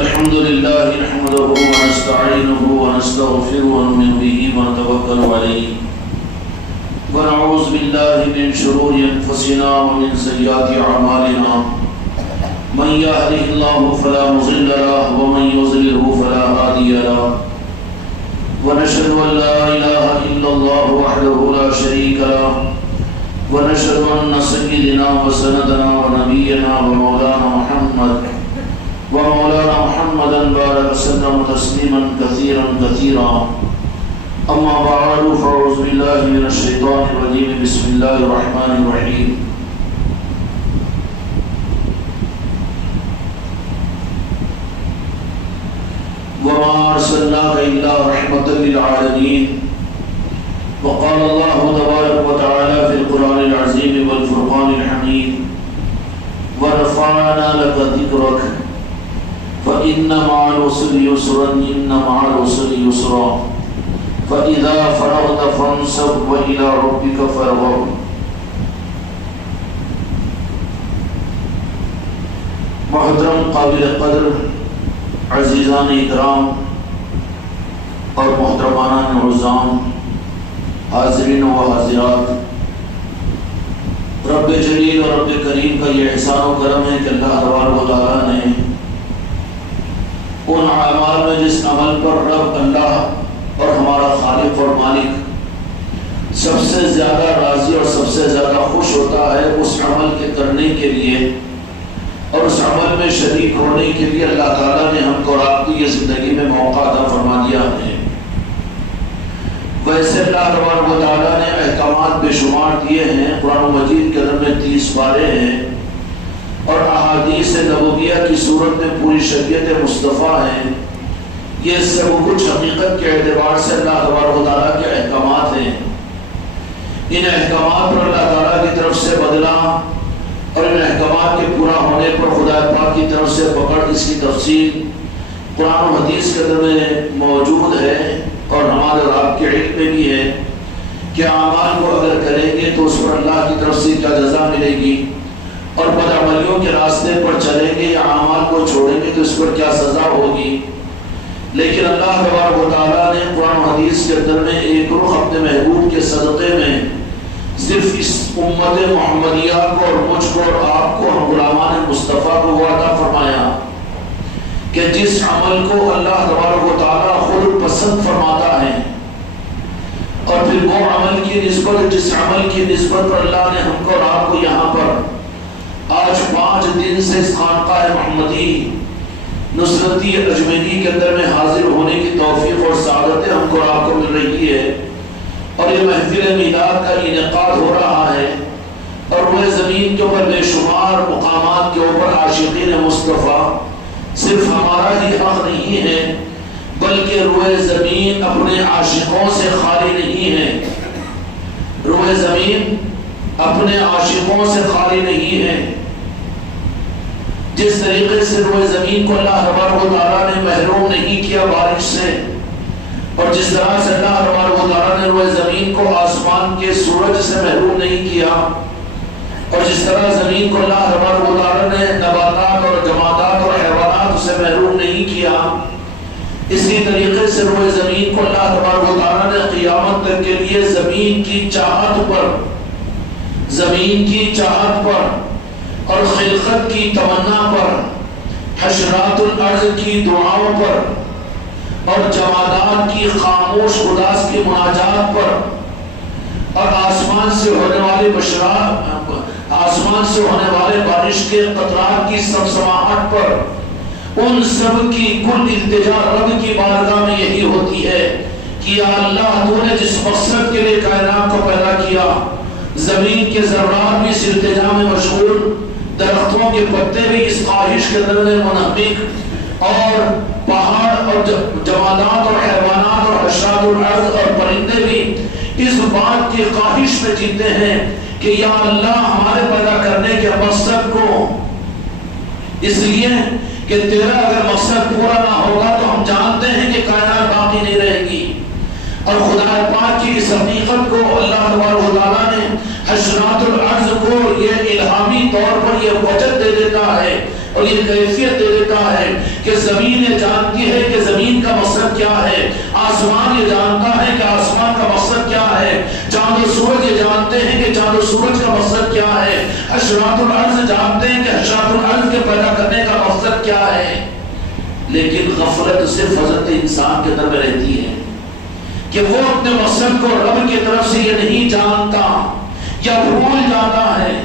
الحمد لله نحمده ونستعينه ونستغفره ونؤمن به ونتوكل عليه ونعوذ بالله من شرور أنفسنا ومن سيئات أعمالنا من يهده الله فلا مضل له ومن يضلل فلا هادي له ونشهد أن لا إله إلا الله وحده لا شريك له ونشهد أن سيدنا وسندنا ونبينا ومولانا محمدا بارك وسلم تسليما كثيرا كثيرا. أما بعد فأعوذ بالله من الشيطان الرجيم بسم الله الرحمن الرحيم. وما أرسلناك إلا رحمة للعالمين. وقال الله تبارك وتعالى في القرآن العظيم والفرقان الحميد ورفعنا لك ذكرك فإن مع العسر يسرا إن مع العسر يسرا فإذا فرغت فانصب وإلى ربك فارغب. محترم قابل قدر عزیزان اکرام اور محترمان عظام حاضرین و حاضرات، رب جلیل اور رب کریم کا یہ احسان و کرم ہے کہ اللہ تبارک و تعالیٰ نے ان اعمال میں جس عمل پر رب اللہ اور ہمارا خالق اور مالک سب سے زیادہ راضی اور سب سے زیادہ خوش ہوتا ہے، اس عمل کے کرنے کے لیے اور اس عمل میں شریک ہونے کے لیے اللہ تعالیٰ نے ہم کو اور آپ کی یہ زندگی میں موقع عطا فرما دیا ہے. ویسے اللہ تبارک و تعالیٰ نے احکامات بے شمار دیے ہیں. قرآن مجید کے اندر میں 30 پارے ہیں اور احادیث نبویہ کی صورت میں پوری شریعت مصطفیٰ ہیں. یہ سب کچھ حقیقت کے اعتبار سے اللہ تبارک و تعالیٰ کے احکامات ہیں. ان احکامات پر اللہ تعالیٰ کی طرف سے بدلہ اور ان احکامات کے پورا ہونے پر خدا پاک کی طرف سے پکڑ، اس کی تفصیل قرآن و حدیث کے اندر میں موجود ہے اور ہمارے اور آپ کے علم میں بھی ہے کہ اعمال کو اگر کریں گے تو اس پر اللہ کی طرف سے کیا جزا ملے گی، اور بدعملیوں کے راستے پر چلیں گے یا اعمال کو چھوڑیں گے تو اس پر کیا سزا ہوگی. لیکن اللہ تبارک و تعالیٰ نے قرآن و حدیث کے اندر میں ایک رخ اپنے محبوب کے صدقے میں صرف اس امت محمدیہ کو اور مجھ کو اور آپ کو، ہم غلامان مصطفیٰ کو وہ عطا فرمایا کہ جس عمل کو اللہ تبارک و تعالیٰ خود پسند فرماتا ہے اور پھر وہ عمل کی نسبت، جس عمل کی نسبت پر اللہ نے ہم کو اور آپ کو یہاں پر آج 5 دن سے اس خانقاہ محمدی نصرتی اجمیری کے اندر میں حاضر ہونے کی توفیق اور سعادتیں ہم کو اور آپ کو مل رہی ہے، اور یہ محفل میلاد کا انعقاد ہو رہا ہے اور روئے زمین کے اوپر بے شمار مقامات کے اوپر عاشقین مصطفیٰ صرف ہمارا ہی حق نہیں ہے بلکہ روئے زمین اپنے عاشقوں سے خالی نہیں ہے. روئے زمین اپنے عاشقوں سے خالی نہیں ہے. جس طریقے سے روئے زمین کو اللہ تبارک و تعالیٰ نے محروم نہیں کیا بارش سے، اور جس طرح سے اللہ تبارک و تعالیٰ نے روئے زمین کو آسمان کے سورج سے محروم نہیں کیا، اور جس طرح زمین کو اللہ تبارک و تعالیٰ نے نباتات اور جمادات اور حیوانات سے محروم نہیں کیا، اسی طریقے سے روئے زمین کو اللہ تبارک و تعالیٰ نے قیامت تک کے لیے زمین کی چاہت پر اور خلقت کی تمنا پر، حشرات الارض کی دعاؤں پر اور جمادات کی خاموش خداس کی مناجات پر اور آسمان سے ہونے والے بارش کے قطرات کی سمسماہٹ پر، ان سب کی کل التجا رب کی بارگاہ میں یہی ہوتی ہے کہ یا اللہ تو نے جس مقصد کے لیے کائنات کو پیدا کیا، زمین کے ذرات بھی اس التجا میں مشغول، درختوں کے پتے بھی اس خواہش کے اندر میں منہمک، اور پہاڑ اور جمادات اور حیوانات اور حشرات الارض اور پرندے بھی اس بات کی خواہش میں جیتے ہیں کہ یا اللہ ہمارے پیدا کرنے کے مقصد کو، اس لیے کہ تیرا اگر مقصد پورا نہ ہوگا تو ہم جانتے ہیں کہ کائنات باقی نہیں رہے گی. اور خدا پاک کی اس حقیقت کو اللہ تبارک و تعالیٰ نے حشرات الارض کو یہ الہامی طور پر یہ وجد دے دیتا ہے اور یہ کیفیت دے دیتا ہے کہ زمین یہ جانتی ہے کہ زمین کا مقصد کیا ہے، آسمان یہ جانتا ہے کہ آسمان کا مقصد کیا ہے، چاند و سورج یہ جانتے ہیں کہ چاند و سورج کا مقصد کیا ہے، حشرات الارض جانتے ہیں کہ حشرات الارض کے پیدا کرنے کا مقصد کیا ہے۔ لیکن غفلت صرف حضرت انسان کے اندر میں رہتی ہے کہ وہ اپنے مقصد کو رب کی طرف سے یہ نہیں جانتا یا بھول جاتا ہے۔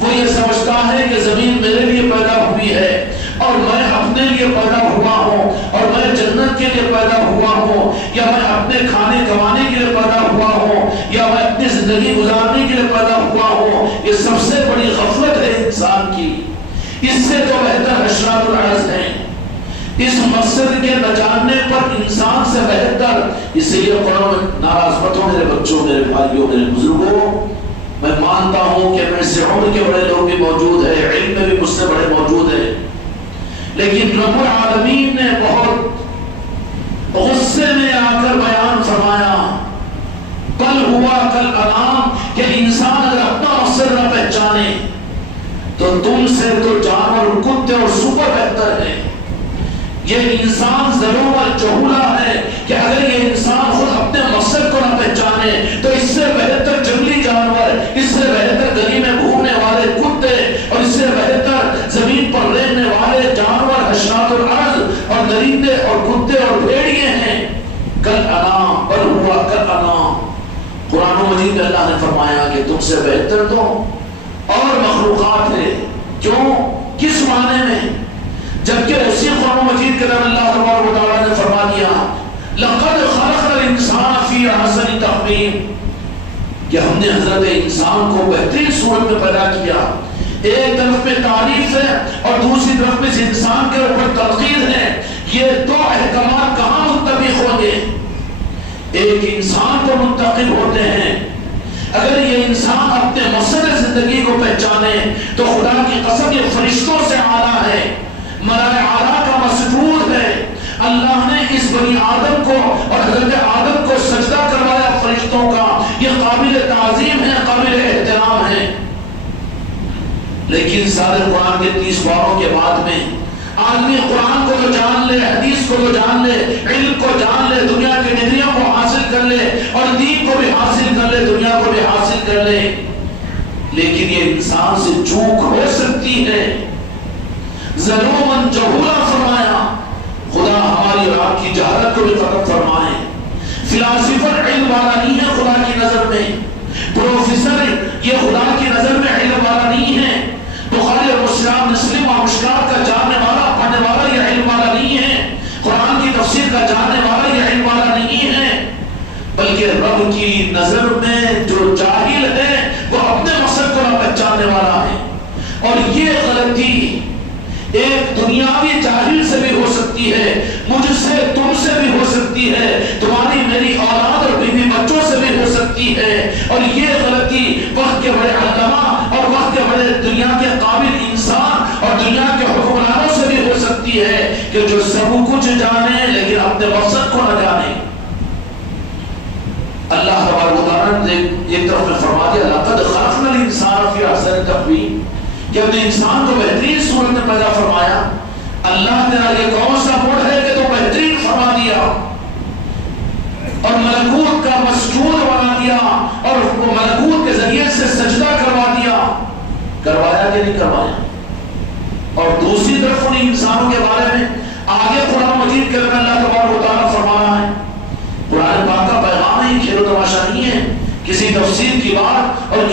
وہ یہ سمجھتا ہے کہ زمین میرے لیے پیدا ہوئی ہے اور میں اپنے لیے پیدا ہوا ہوں اور میں جنت کے لیے پیدا ہوا ہوں، یا میں اپنے کھانے کمانے کے لیے پیدا ہوا ہوں، یا میں اپنی زندگی گزارنے کے لیے پیدا ہوا ہوں۔ یہ سب سے بڑی غفلت ہے انسان کی۔ اس سے تو بہتر حشرات الارض ہیں۔ اس مقصد کے نہ جاننے پر انسان سے بہتر، اس لیے قرآن میں ناراض مت ہو میرے بچوں، میرے بھائیوں، میرے بزرگوں، میں مانتا ہوں کہ میں سے عمر کے بڑے لوگ بھی موجود ہیں، علم میں بھی مجھ سے بڑے موجود ہیں، لیکن رب العالمین نے بہت غصے میں آ کر بیان فرمایا، کل ہوا کل انام، کہ انسان اگر اپنا مقصد نہ پہچانے تو تم سے تو جانور، کتے اور سور بہتر ہے۔ یہ انسان ظلم اور جہولا ہے کہ اگر یہ انسان خود اپنے مقصد کو نہ پہچانے تو اس سے بہتر جنگلی جانور، اس سے بہتر گلی میں گھومنے والے کتے اور اس سے بہتر زمین پر رہنے والے جانور، حشرات الارض اور درندے اور کتے اور بھیڑیے ہیں۔ کل انام، بل ہوا کل انام۔ قرآن مجید میں اللہ نے فرمایا کہ تم سے بہتر تو اور مخلوقات ہے۔ کیوں؟ کس معنی میں؟ جبکہ اسی قرآن مجید کے اندر اللہ تبارک و تعالیٰ نے فرما دیا لقد خلقنا الانسان فی احسن تقویم، کہ ہم نے حضرت انسان کو بہترین صورت میں پیدا کیا۔ ایک طرف میں تعریف ہے اور دوسری طرف میں اس انسان کے اوپر تنقید ہے۔ یہ دو احکامات کہاں متفق ہوں گے؟ ایک انسان کو منتقل ہوتے ہیں، اگر یہ انسان اپنے مقصد زندگی کو پہچانے تو خدا کی قسم یہ فرشتوں سے اعلیٰ ہے، مرائے اعلیٰ کا مسجود ہے۔ اللہ نے اس بنی آدم کو اور حضرت آدم کو سجدہ کروایا فرشتوں کا، یہ قابل تعظیم ہے، قابل احترام ہے۔ لیکن سارے قرآن کے 30 پاروں کے بعد میں آدمی قرآن کو تو جان لے، حدیث کو تو جان لے، علم کو جان لے، دنیا کی ڈگریوں کو حاصل کر لے اور دین کو بھی حاصل کر لے، دنیا کو بھی حاصل کر لے، لیکن یہ انسان سے چوک ہو سکتی ہے۔ ظلوماً جہولا فرمایا، خدا ہماری اور آپ کی جہالت کو بھی ختم فرمائے۔ فلاسفر علم والا نہیں ہے خدا کی نظر میں، پروفیسر یہ خدا کی نظر میں علم والا نہیں ہے، بخاری اور مسلم اور مشکات کا جاننے والا پڑھنے والا یہ علم والا نہیں ہے، قرآن کی تفسیر کا جاننے والا یہ علم والا نہیں ہے، بلکہ رب کی نظر میں جو جاہل ہے وہ اپنے مقصد کو نہ پہچاننے والا ہے۔ اور یہ غلطی ایک دنیاوی جاہل سے بھی ہو سکتی ہے، مجھ سے تم سے بھی ہو سکتی ہے، تمہاری میری اولاد اور بیوی بچوں سے بھی ہو سکتی ہے، اور یہ غلطی وقت کے بڑے علماء اور وقت کے بڑے دنیا کے قابل انسان اور دنیا کے حکمرانوں سے بھی ہو سکتی ہے کہ جو سب کچھ جانے لیکن اپنے مقصد کو نہ جانے۔ اللہ تبارک و تعالیٰ نے ایک طرف میں فرما دیا لقد خلقنا الانسان فی احسن تقویم، کہ اپنے انسان کو بہترین صورت میں پیدا فرمایا۔ اللہ تیرا یہ کون سا موڈ ہے کہ تو بہترین فرما دیا اور ملکوت کا مسجود بنا دیا اور وہ ملکوت کے ذریعے سے سجدہ کروا دیا، کروایا کہ نہیں کروایا؟ اور دوسری طرف ان انسانوں کے بارے میں آگے قرآن مجید کے اندر اللہ تبارک و تعالیٰ فرما رہا ہے، قرآن پاک کا پیغام ہے، کھیل و تماشا نہیں ہے، کسی تفسیر کی بات اور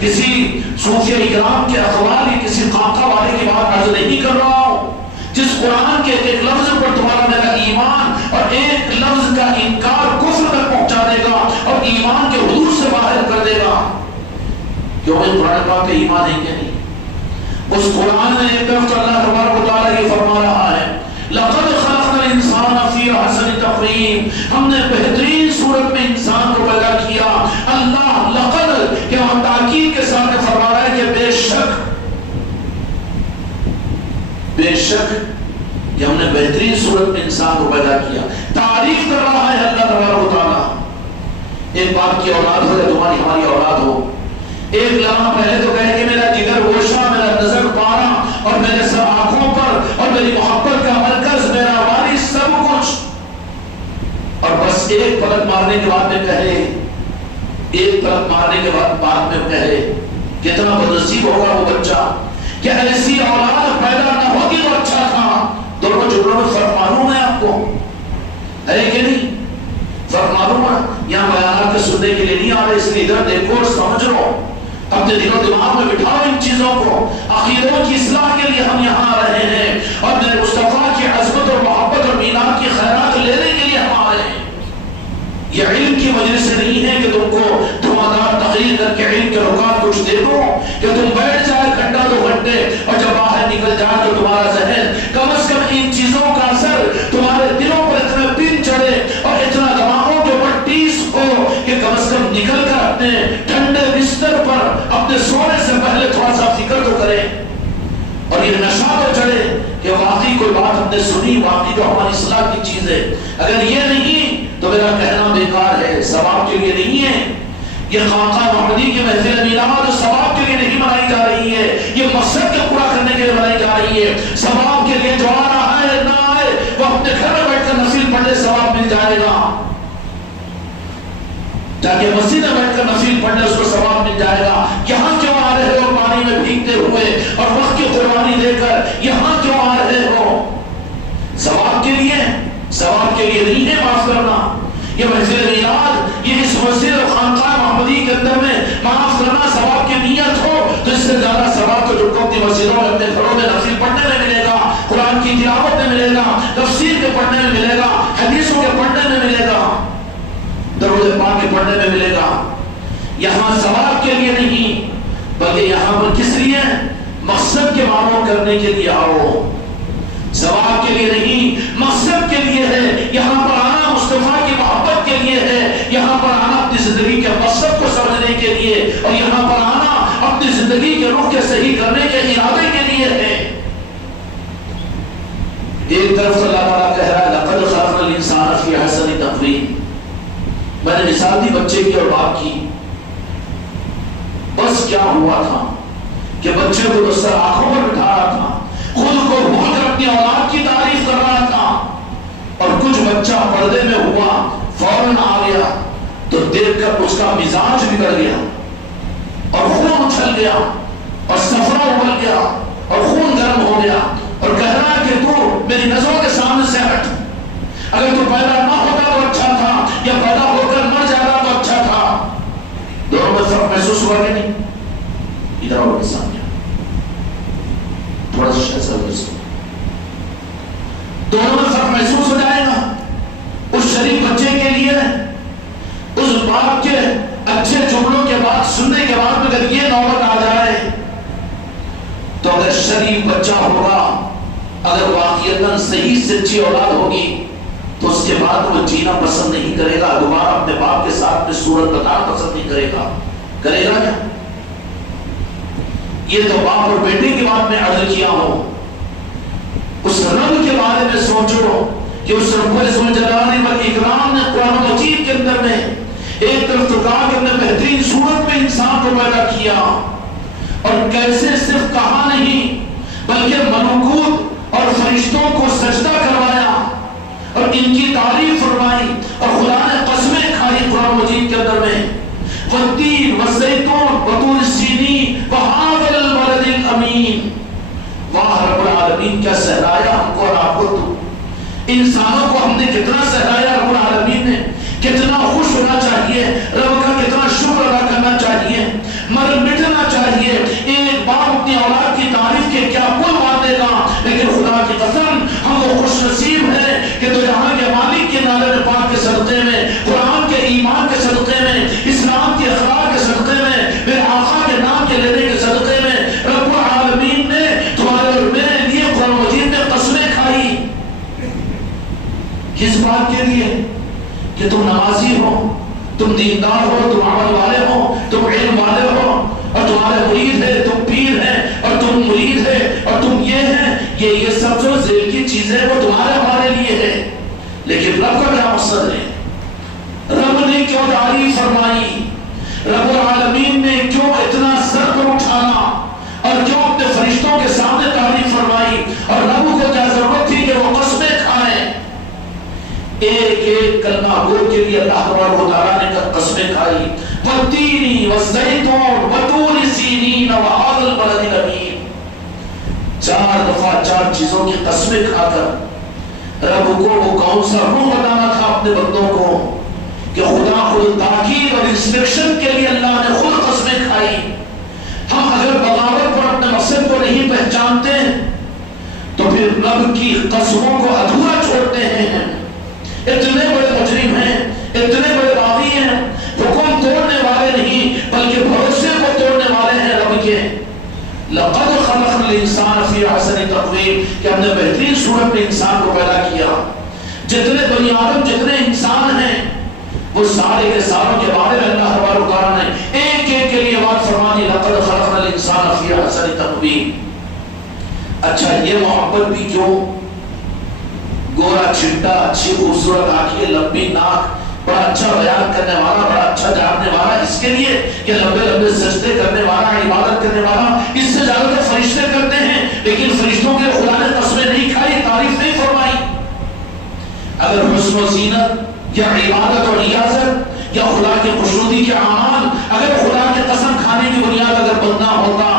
کسی صوفیہ اکرام کے اقوال یا کسی خاکہ والے کی بات عرض نہیں کر رہا ہوں۔ جس قرآن کے ایک لفظ پر تمہارا میرا ایمان اور ایک لفظ کا انکار کفر تک پہنچا دے گا اور ایمان کے حدود سے باہر کر دے گا، کیوں میں قرآن پاک کے ایمان ہے کہ نہیں؟ اس قرآن میں ایک طرف تو اللہ تبارک و تعالیٰ یہ فرما رہا ہے لقد خلقنا الانسان فی احسن تقویم، ہم نے بہترین صورت میں انسان کو پیدا کیا۔ اللہ لقد کہ ہم تاکید کے ساتھ فرما رہا ہے کہ بے شک کہ ہم نے بہترین صورت میں انسان کو پیدا کیا۔ تعریف کر رہا ہے اللہ تبارک و تعالیٰ۔ ایک باپ کی اولاد ہو یا تمہاری ہماری اولاد ہو، ایک لمحہ پہلے تو کہے کہ میرا جگر گوشہ، میرا نظر پارا، اور میرے سب آنکھوں پر، اور میری محبت کا مرکز، میرا وارث، سب کچھ، اور بس ایک پلک مارنے کے بعد میں کہے، ایک پلک مارنے کے بعد میں کہے کتنا بدنصیب ہوگا وہ بچہ کہ ایسی اولاد پیدا نہ ہوگی تو اچھا تھا۔ دونوں جملوں میں فرق معلوم ہے آپ کو، ہے کہ نہیں؟ فرق معلوم ہے؟ یہاں بیانات کے سننے کے لیے نہیں آ رہے، اس لیے ادھر دیکھو اور سمجھ لو، اپنے دل و دماغ میں بٹھاؤ ان چیزوں کو۔ عقیدوں کی اصلاح کے لیے ہم یہاں آ رہے ہیں، اور میرے مصطفیٰ کی عظمت اور محبت اور میلاد کی خیرات لینے کے لیے ہم آ رہے ہیں۔ یہ علم کی مجلس سے نہیں ہے کہ تم کو دھواندار تقریر کر کے علم کے رکات کچھ دے دو کہ تم بیٹھ جائے گھنٹہ 2 گھنٹے اور جب باہر نکل جائے تو تمہارا ذہن کم از کم ان چیزوں کا اثر تمہارے دلوں پر اتنا پن چڑھے اور اتنا دماغوں کے اوپر ٹیس ہو کہ کم از کم نکل کر اپنے ٹھنڈے بستر پر اپنے سونے سے پہلے تھوڑا سا فکر تو کریں اور یہ نشہ تو چڑھے کہ واقعی کوئی بات ہم نے سنی، واقعی جو ہماری اصلاح کی چیز ہے۔ اگر یہ نہیں تو میرا کہنا بیکار ہے، ثواب کے لیے نہیں ہے۔ یہ خانقاہ محمدی کی محفل میلاد ثواب کے لیے نہیں منائی جا رہی ہے، یہ مقصد کو پورا کرنے کے لیے منائی جا رہی ہے۔ ثواب کے لیے جو آ رہا ہے نہ آئے، وہ اپنے گھر میں بیٹھ کر نفل پڑھنے ثواب مل جائے گا، تاکہ مسجد میں بیٹھ کر نفل پڑھنے اس کو ثواب مل جائے گا۔ یہاں کیوں آ رہے ہو پانی میں بھیگتے ہوئے اور وقت کی قربانی دے کر؟ یہاں کیوں آ رہے ہو؟ ثواب کے لیے، ثواب کے لیے نہیں ہے۔ معاف کرنا، یہ محفل میلاد، یہ اس مسجد اور خانقاہ محمدی کے اندر میں معاف کرنا ثواب کی نیت ہو تو اس سے زیادہ ثواب تو جو اپنی مسجدوں میں اپنے گھروں میں نفل پڑھنے میں ملے گا، قرآن کی تلاوت میں ملے گا، تفسیر کے پڑھنے میں ملے گا، حدیثوں کے پڑھنے میں ملے گا، درود پاک کے پڑھنے میں ملے گا۔ یہاں ثواب کے لیے نہیں بلکہ یہاں پر کس لیے؟ مقصد کے معلوم کرنے کے لیے آؤ، ثواب کے لیے نہیں، مقصد کے لیے ہے۔ یہاں پر آنا مصطفیٰ کی محبت کے لیے ہے، یہاں پر آنا اپنی زندگی کے مقصد کو سمجھنے کے لیے، اور یہاں پر آنا اپنی زندگی کے رخ کے صحیح کرنے کے ارادے کے لیے ہے۔ ایک طرف اللہ تعالیٰ کہہ رہا ہے لَقَدْ خَلَقْنَا الْإِنسَانَ فِي أَحْسَنِ تَقْوِيمٍ، میں نے مثال دی بچے کی اور باپ کی۔ بس کیا ہوا تھا کہ بچے کو تو سر آنکھوں پر بٹھا رہا تھا، خود کو بھول کر اپنی اولاد کی تعریف کر رہا تھا، اور کچھ بچہ پردے میں ہوا فوراً آ گیا تو دیکھ کر اس کا مزاج بگڑ گیا اور خون اچھل گیا اور صفرا ابل گیا اور خون گرم ہو گیا اور کہہ رہا ہے کہ تو میری نظروں کے سامنے سے ہٹ، اگر تو پیدا نہ ہوتا تو اچھا تھا، یا پیدا ہو کر مر جاتا تو اچھا تھا۔ دونوں میں فرق محسوس ہوا کہ نہیں؟ ادھر آؤ کے سامنے تھوڑا سا دونوں میں فرق محسوس ہو جائے گا۔ اس شریف بچے کے لیے اس باپ کے اچھے جملوں کے بعد سننے کے بعد اگر یہ نوبت آ جائے تو اگر شریف بچہ ہوگا، اگر واقعیتاً صحیح سچی اولاد ہوگی تو اس کے بعد وہ جینا پسند نہیں کرے گا، دوبارہ اپنے باپ کے ساتھ میں صورت بتانا پسند نہیں کرے گا۔ کرے گا کیا؟ یہ تو باپ اور بیٹے کی بات میں عدل کیا ہو، اس رب کے بارے میں سوچو کہ اس رب الجلال والاکرام نے قرآن مجید کے اندر میں ایک طرف تو کہا کہ اپنے بہترین صورت میں انسان کو پیدا کیا، اور کیسے صرف کہا نہیں بلکہ ملکوت اور فرشتوں کو سجدہ کروایا اور ان کی تعریف فرمائی، اور خدا نے قسمیں کھائی قرآن مجید کے اندر میں والتین والزیتون وطور سینین وہذا البلد الامین۔ واہ رب العالمین کیا سہلایا ہم کو اور آپ کو، تو انسانوں کو ہم نے کتنا سہلایا رب العالمین نے، کتنا خوش ہونا چاہیے، رب کا کتنا شکر ادا کرنا چاہیے، مر مٹنا چاہیے۔ ایک باپ اپنی اولاد کی تعریف کے کیا کوئی بات دے گا، لیکن خدا کی قسم ہم وہ خوش نصیب ہیں کہ تو یہاں کے مالک کے نالے پاک کے صدقے میں، قرآن کے ایمان کے صدقے میں، اسلام کے اخلاق کے صدقے میں، میرے آقا کے نام کے لینے کے صدقے میں رب العالمین نے تمہارے اور میرے لیے قرآن مجید میں قسمیں کھائی۔ کس بات کے لیے؟ کہ تم نمازی ہو، تم دیندار ہو، تم عمل والے ہو، تم علم والے ہو، اور تمہارے مرید ہے، تم پیر ہے اور تم مرید ہے اور تم یہ ہے، یہ سب جو ذیل کی چیزیں وہ تمہارے ہمارے لیے ہے، لیکن رب کا کیا مقصد ہے؟ رب نے کیوں تعریف فرمائی؟ رب العالمین نے کیوں اتنا ایک ایک کلمہ گو کے لیے اللہ تبارک و تعالیٰ نے قسمیں کھائی، والتین والزیتون وطور سینین وہذا البلد الامین، 4 دفعہ 4 چیزوں کی قسمیں کھا کر رب کو وہ کون سا روح بتانا تھا اپنے بندوں کو کہ خدا خود تاکید اور انسپیکشن کے لیے اللہ نے خود قسمیں کھائی۔ ہم اگر بغاوت پر اپنے مقصد کو نہیں پہچانتے تو پھر رب کی قسموں کو ادھورا چھوڑتے ہیں۔ اتنے بڑے مجرم ہیں، اتنے بڑے باغی ہیں، حکم توڑنے والے نہیں بلکہ بھروسے کو توڑنے والے ہیں رب کے۔ لقد خلقنا الانسان فی احسن تقویم، کہ ہم نے بہترین صورت میں انسان کو پیدا کیا۔ جتنے بنی آدم، جتنے انسان ہیں، وہ سارے کے ساروں کے بارے میں اللہ تبارک و تعالیٰ نے ایک ایک کے لیے بات فرما دی، لقد خلقنا الانسان فی احسن تقویم۔ اچھا یہ محبت بھی کیوں؟ گورا چھٹا، اچھی خوبصورت آنکھیں، لمبی ناک، بڑا اچھا بیان کرنے والا، بڑا اچھا جاننے والا، اس کے لیے کہ لمبے لمبے سجدے کرنے والا، عبادت کرنے والا، اس سے زیادہ تو فرشتے کرتے ہیں، لیکن فرشتوں کے خدا نے قسمیں نہیں کھائی، تعریف نہیں فرمائی۔ اگر حسن و زینت یا عبادت اور ریاضت یا خدا کی خوشنودی کے اعمال اگر خدا کی قسم کھانے کی بنیاد اگر بدنام ہوتا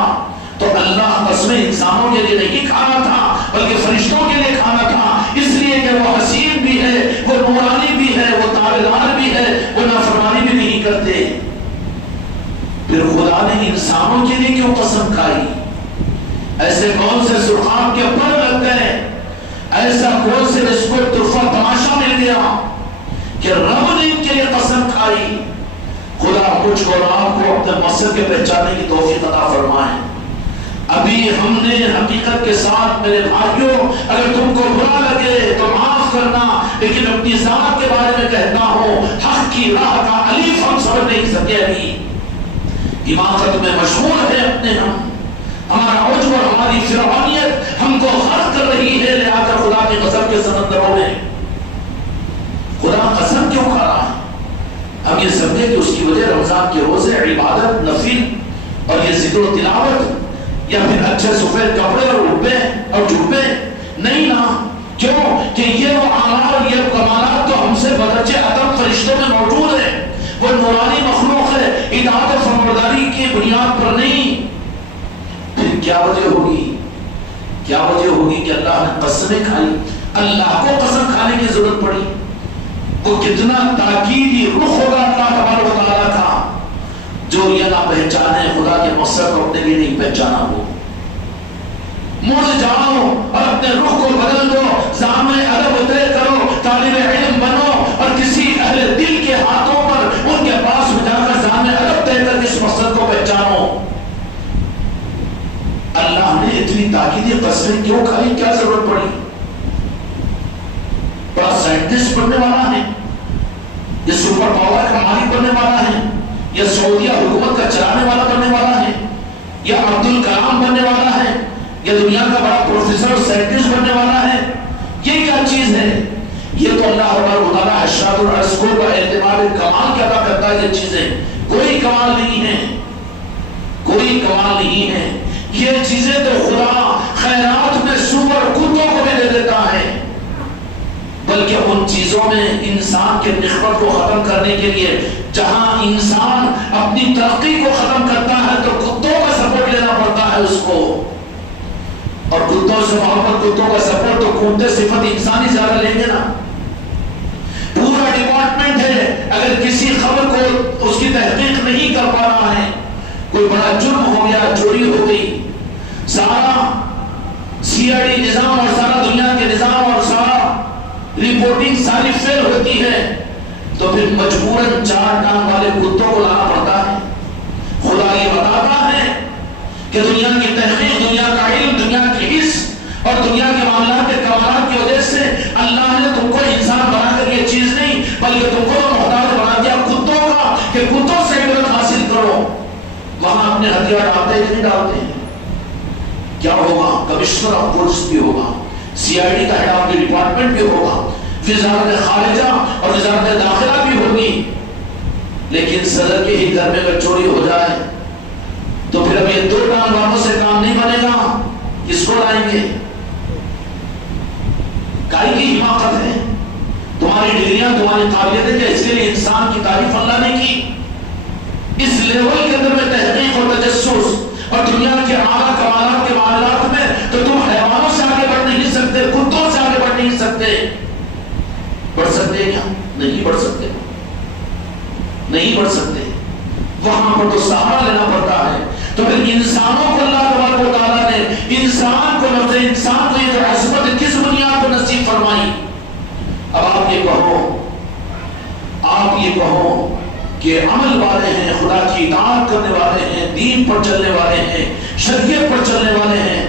تو اللہ قسمیں انسانوں کے لیے نہیں کھانا تھا بلکہ فرشتوں کے لیے کھانا تھا، اس لیے کہ وہ حسین بھی ہے، وہ نورانی بھی ہے، وہ تابعدار بھی ہے، وہ نافرمانی بھی نہیں کرتے۔ پھر خدا نے انسانوں کے لیے کیوں قسم کھائی؟ ایسے کون سے سرخاب کے پر لگ گئے، ایسا کون سے اس کو طرفہ تماشا مل گیا کہ رب نے ان کے لیے قسم کھائی۔ خدا مجھ کو اور آپ کو اپنے مقصد کے پہچانے کی توفیق عطا فرمائے۔ ابھی ہم نے حقیقت کے ساتھ میرے بھائیوں اگر تم کو برا لگے تو معاف کرنا، لیکن اپنی ذات کے بارے میں کہنا ہو حق کی راہ کا الف ہم سمجھ نہیں سکے، ابھی حماقت میں مشغول ہے اپنے ہمارا عجب اور ہماری فرعونیت ہم کو غرق کر رہی ہے، لہذا خدا کے غضب کے سمندروں میں خدا قسم کیوں کھا رہا ہے؟ ہم یہ سمجھے کہ اس کی وجہ رمضان کے روزے، عبادت، نفل اور یہ ذکر و تلاوت یا پھر اچھے سفید کپڑے اور اڑبے اور جھبے نہیں نا، کیوں کہ یہ وہ اعمال، یہ کمالات تو ہم سے بدرجہ ادب فرشتوں میں موجود ہیں، وہ نورانی مخلوق ہے، اطاعت و فرمانبرداری کی بنیاد پر نہیں۔ پھر کیا وجہ ہوگی؟ کیا وجہ ہوگی کہ اللہ نے قسمیں کھائی؟ اللہ کو قسم کھانے کی ضرورت پڑی؟ وہ کتنا تاکیدی رخ ہوگا اللہ تبارک و تعالیٰ کا جو یہ نہ پہچانے خدا کے مقصد کو اپنے لیے نہیں پہچانا ہو۔ مڑ جاؤ اور اپنے رخ کو بدل دو، سامنے ادب طے کرو، طالب علم بنو اور کسی اہل دل کے ہاتھوں پر ان کے پاس میں جا کر سامنے ادب طے کر اس مقصد کو پہچانو۔ اللہ نے اتنی تاکیدی قسمیں کیوں کھائی؟ کیا ضرورت پڑی؟ بڑا سائنٹسٹ بننے والا ہے، یہ سپر پاور کا مالک بننے والا ہے، یا سعودیہ حکومت کا چلانے والا بننے والا ہے، یا عبد الکلام بننے والا ہے، یا دنیا کا بڑا پروفیسر اور سائنٹسٹ بننے والا ہے، یہ کیا چیز ہے؟ یہ تو اللہ تبارک و تعالیٰ اشراط العصر کا اعتبار کمال کیا ادا کرتا ہے۔ یہ چیزیں کوئی کمال نہیں ہے، کوئی کمال نہیں ہے، یہ چیزیں تو خدا خیرات میں سور کتوں کو بھی دے دیتا ہے، بلکہ ان چیزوں میں انسان کے نخوت کو ختم کرنے کے لیے جہاں انسان اپنی ترقی کو ختم کرتا ہے تو کتوں کا سپورٹ لینا پڑتا ہے اس کو، اور کتوں سے محبت، کتوں کا سپورٹ تو کتے صفت انسانی زیادہ لیں گے نا۔ پورا ڈپارٹمنٹ ہے، اگر کسی خبر کو اس کی تحقیق نہیں کر پا رہا ہے، کوئی بڑا جرم ہو گیا، چوری ہو گئی، سارا سی آئی ڈی نظام اور سارا دنیا کے نظام اور سارا رپورٹنگ ساری فیل ہوتی ہے، تو پھر مجبوراً 4 ٹانگ والے کتوں کو لانا پڑتا ہے۔ خدا یہ بتاتا ہے کہ دنیا کی تحقیق، دنیا کا علم، دنیا کی حس اور دنیا کے معاملات کے کمالات کی وجہ سے اللہ نے تم کو انسان بنا کر یہ چیز نہیں بلکہ تم کو محتاج بنا دیا کتوں کا کہ کتوں سے عبرت حاصل کرو۔ وہاں اپنے ہتھیار ڈالتے ہیں کہ نہیں ڈالتے ہیں؟ کیا ہوگا؟ کمشنر آف پولیس بھی ہوگا، سی آئی ڈی کا ہیڈ آف دی ڈپارٹمنٹ بھی ہوگا، وزارت خارجہ اور وزارت داخلہ بھی ہوگی، لیکن صدر کے ہی گھر میں اگر چوری ہو جائے تو پھر اب یہ 2 ٹانگ والوں سے کام نہیں بنے گا، کس کو لائیں گے؟ کائی کی حماقت ہے۔ تمہاری ڈگریاں، تمہاری قابلیتیں، کہ اس کے لیے انسان کی تعریف اللہ نے کی. اس لیول کے اندر میں تحقیق اور تجسس اور دنیا کے اعلیٰ کمالات کے معاملات میں تو تم حیوانوں سے آگے بڑھ نہیں سکتے، کتوں سے آگے بڑھ نہیں سکتے. بڑھ سکتے کیا؟ نہیں بڑھ سکتے، نہیں بڑھ سکتے. وہاں پر تو سہارا لینا پڑتا ہے. تو پھر انسانوں کو اللہ تبارک و تعالیٰ نے انسان کو لفظ انسان کو یہ جو عظمت کس بنیاد پر نصیب فرمائی. اب آپ یہ کہو کہ عمل والے ہیں، خدا کی اطاعت کرنے والے ہیں، دین پر چلنے والے ہیں، شریعت پر چلنے والے ہیں،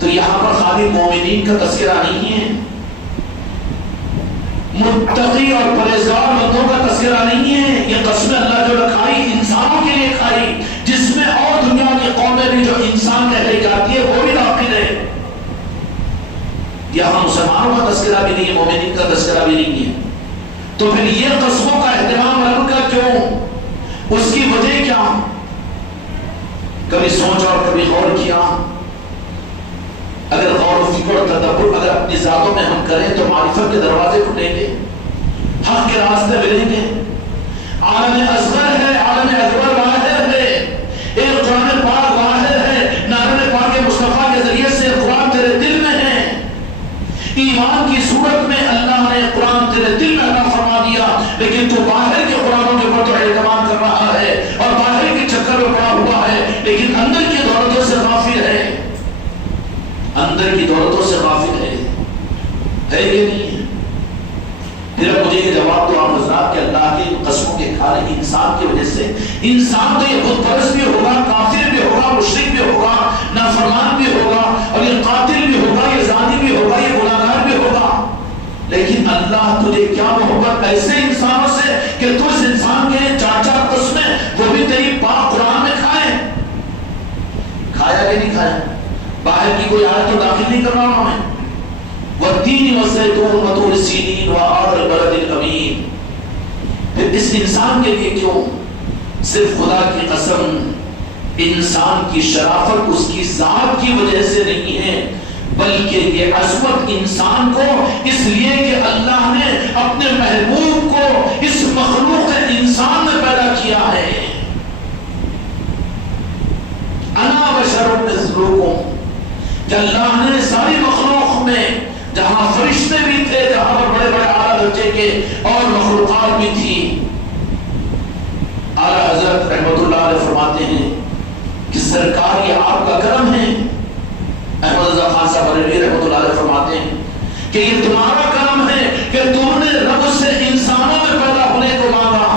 تو یہاں پر خالی مومنین کا تذکرہ نہیں ہے، متقی اور پرہیزگار بندوں کا تذکرہ نہیں ہے. یہ قسم اللہ جو کھائی انسانوں کے لیے کھائی، جس میں اور دنیا کی قومیں بھی جو انسان کہلائی جاتی ہے وہ بھی داخل ہے. یہاں مسلمانوں کا تذکرہ بھی نہیں ہے، مومنین کا تذکرہ بھی نہیں ہے. تو پھر یہ قسموں کا اہتمام رب کا کیوں؟ اس کی وجہ کیا؟ کبھی سوچ اور کبھی غور کیا؟ اگر غور و فکر اور تدبر اگر اپنی ذاتوں میں ہم کریں تو معرفت کے دروازے کھلیں گے، حق کے راستے ملیں گے. عالم اصغر ہے، عالم اکبر واحد ہے، ایک قرآن پاک واحد ہے. نارن پاک مصطفیٰ کے ذریعے سے قرآن تیرے دل میں ہے. ایمان کی صورت میں اللہ نے قرآن تیرے دل میں عطا فرما دیا، لیکن تو باہر کے قرآنوں کے اوپر تو اعتماد کر رہا ہے اور باہر کے چکر میں پڑا ہوا ہے، لیکن اندر کی دولتوں سے غافل ہے. اندر کی دولتوں سے غافل ہے کہ نہیں ہے؟ پھر مجھے یہ جواب دو آپ حضرات کہ اللہ کی قسموں کے کھانے انسان کی وجہ سے، انسان تو یہ بت پرست بھی ہوگا، کافر بھی ہوگا، مشرک بھی ہوگا، نافرمان بھی ہوگا، اور یہ قاتل بھی ہوگا، یہ زانی بھی ہوگا، یہ گناہگار بھی ہوگا. لیکن اللہ تجھے کیا محبت ایسے انسانوں سے کہ تو اس انسان کے چار چار قسمیں وہ بھی تیری پاک قرآن میں کھائے. کھایا کہ نہیں کھایا؟ باہر کی کوئی آیت تو داخل نہیں کر رہا ہمیں. والتین والزیتون وطور سینین وهذا البلد الامین. پھر اس انسان کے لیے کیوں؟ صرف خدا کی قسم انسان کی شرافت اس کی ذات کی وجہ سے نہیں ہے، بلکہ یہ عظمت انسان کو اس لیے کہ اللہ نے اپنے محبوب کو اس مخلوق انسان میں پیدا کیا ہے. انا بشر مثلکم، کہ اللہ نے ساری مخلوق میں جہاں فرشتے بھی تھے، جہاں پر بڑے بڑے اعلیٰ درجے کے اور مخلوقات بھی تھی، اعلیٰ حضرت رحمت اللہ علیہ فرماتے ہیں کہ سرکار یہ آپ کا کرم ہے. احمد رضا خان صاحب بریلوی رحمت اللہ علیہ فرماتے ہیں کہ یہ تمہارا کرم ہے کہ تم نے رب سے انسانوں میں پیدا ہونے کو مانگا،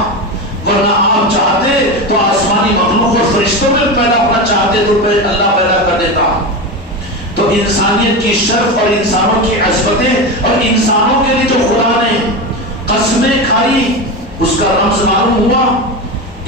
ورنہ آپ چاہتے تو آسمانی مخلوق اور فرشتوں میں پیدا ہونا چاہتے تو اللہ پیدا کر دیتا. تو انسانیت کی شرف اور انسانوں کی عظمتیں اور انسانوں کے لیے جو خدا نے قسمیں کھائی اس کا رمز معلوم ہوا،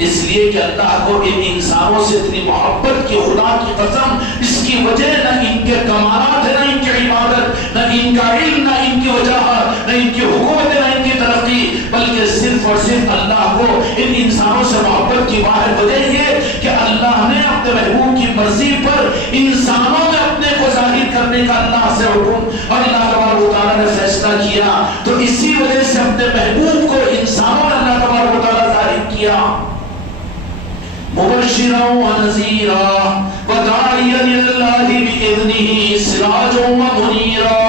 اس لیے کہ اللہ کو ان انسانوں سے اتنی محبت کی خدا کی قسم، اس کی وجہ نہ ان کے کمالات ہے، نہ ان کی عبادت، نہ ان کا علم، نہ ان کی وجاہت، نہ ان کی حکومت، نہ ان کی ترقی، بلکہ صرف اور صرف اللہ کو ان انسانوں سے محبت کی واحد وجہ یہ کہ اللہ نے اپنے محبوب کی مرضی پر انسانوں میں اپنے کو ظاہر کرنے کا اللہ سے حکم اور اللہ تبارک و تعالیٰ نے فیصلہ کیا. تو اسی وجہ سے اپنے محبوب کو انسانوں میں اللہ تبارک و تعالیٰ ظاہر کیا. مبشرا ونذیرا وداعیا الی اللہ باذنہ سراجا ومنیرا،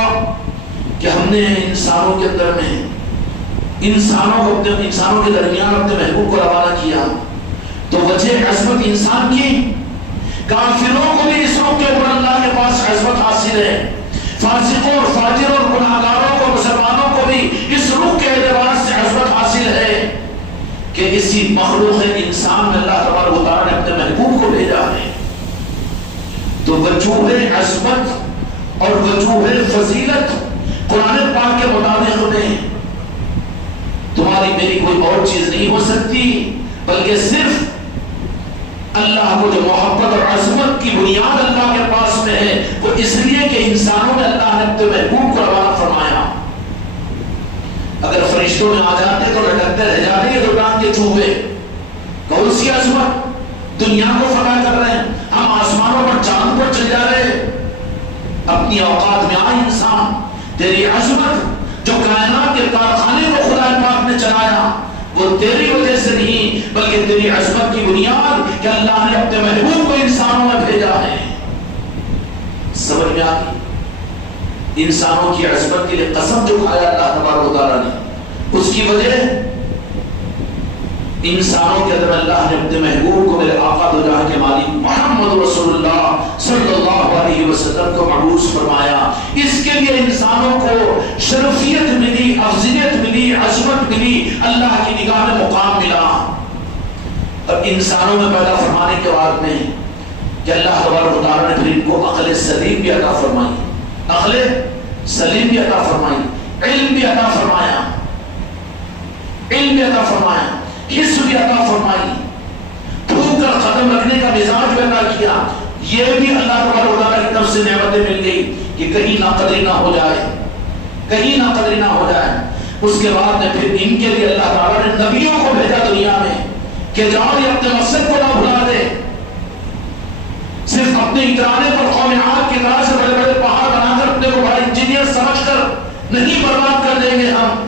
کہ ہم نے انسانوں کے اندر میں انسانوں کے درمیان اپنے محبوب کو روانہ کیا. تو وجہ عظمت انسان کی، کافروں کو بھی اس رخ کے اوپر اللہ کے پاس عظمت حاصل ہے، فاسقوں اور فاجر اور گناہگاروں کو، مسلمانوں کو بھی اس رخ کے اعتبار سے عظمت حاصل ہے کہ اسی مخلوق انسان میں اللہ تبارک و تعالیٰ نے اپنے محبوب کو بھیجا ہے. تو وجوہ عظمت اور وجوہ فضیلت قرآن پاک کے مطابق میں تمہاری میری کوئی اور چیز نہیں ہو سکتی، بلکہ صرف اللہ کو جو محبت اور عظمت کی بنیاد اللہ کے پاس میں ہے وہ اس لیے کہ انسانوں میں اللہ نے اپنے محبوب کو روانہ فرمایا. اگر فرشتوں میں آ جاتے تو لٹکتے رہ جاتے، یہ تو ٹانگ کے چوہے. کون سی عظمت؟ دنیا کو فتح کر رہے ہیں ہم، آسمانوں پر چاند پر چل جا رہے ہیں. اپنی اوقات میں آئے انسان، تیری عظمت جو کائنات کے کارخانے کو چلایا وہ تیری وجہ سے نہیں بلکہ تیری عظمت کی بنیاد کہ اللہ نے اپنے محبوب کو انسانوں میں بھیجا ہے. سمجھ میں آئی؟ انسانوں کی عظمت کے لیے قسم جو کھایا اللہ تبارک و تعالیٰ نے، اس کی وجہ انسانوں کے اندر اللہ نے اپنے محبوب کو میرے آقا دو جہاں کے مالک محمد رسول اللہ صلی اللہ علیہ وسلم کو مبعوث فرمایا. اس کے لیے انسانوں کو شرفیت ملی، افضلیت ملی، عظمت ملی، اللہ کی نگاہ میں مقام ملا. اور انسانوں میں پیدا فرمانے کے بعد میں کہ اللہ تبارک و تعالیٰ نے پھر ان کو عقل سلیم بھی عطا فرمائی، عقل سلیم بھی عطا فرمائی، علم بھی عطا فرمایا، علم بھی عطا فرمایا، حس بھی عطا فرمائی، تھوک کر قدم رکھنے کا مزاج بھی عطا کیا. یہ بھی اللہ تبارک و تعالیٰ کی طرف سے نعمتیں مل گئی کہ کہیں ناقدری نہ ہو جائے، کہیں ناقدری نہ ہو جائے. اس کے بعد میں پھر ان کے لیے اللہ تعالیٰ نے نبیوں کو بھیجا دنیا میں کہ جاؤ یہ اپنے مقصد کو نہ بھلا دے. صرف اپنے اترانے پر قوم عاد کی طرح سے بڑے بڑے پہاڑ بنا کر اپنے کو بڑا انجینئر سمجھ کر نہیں برباد کر دیں گے ہم.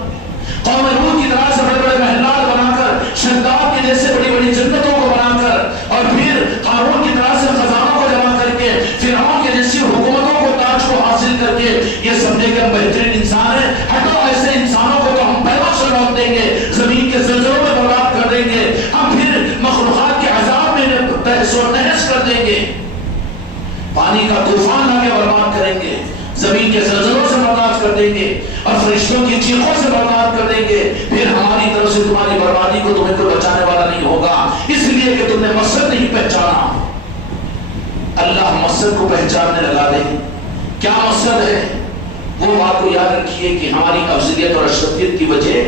قوم لوط کی طرح سے بڑے بڑے محلات بنا کر، شداد کے جیسے بڑی بڑی جنتوں کو بنا کر، اور پھر قارون کی طرح سے خزانوں کو جمع کر کے، فرعون کے جیسی حکومتوں کو تاج کو حاصل کر کے یہ سمجھے کہ ہم بہترین انسان ہیں. ہٹو ایسے انسانوں کو تو ہم پیدا سے لوٹ دیں گے، زمین کے زلزلوں میں برباد کر دیں گے، ہم پھر مخلوقات کے عذاب میں تہس و نحس کر دیں گے، پانی کا طوفان لا کے برباد کریں گے، زمین کے زلزلوں سے برباد کر دیں گے، اور فرشتوں کی چیخوں سے برباد کر دیں گے. پھر ہماری طرف سے تمہاری بربادی کو تمہیں کوئی بچانے والا نہیں ہوگا، اس لیے کہ تم نے مقصد نہیں پہچانا. اللہ مقصد کو پہچاننے لگا دے. کیا مقصد ہے؟ وہ بات کو یاد رکھیے کہ ہماری افضلیت اور اشرفیت کی وجہ،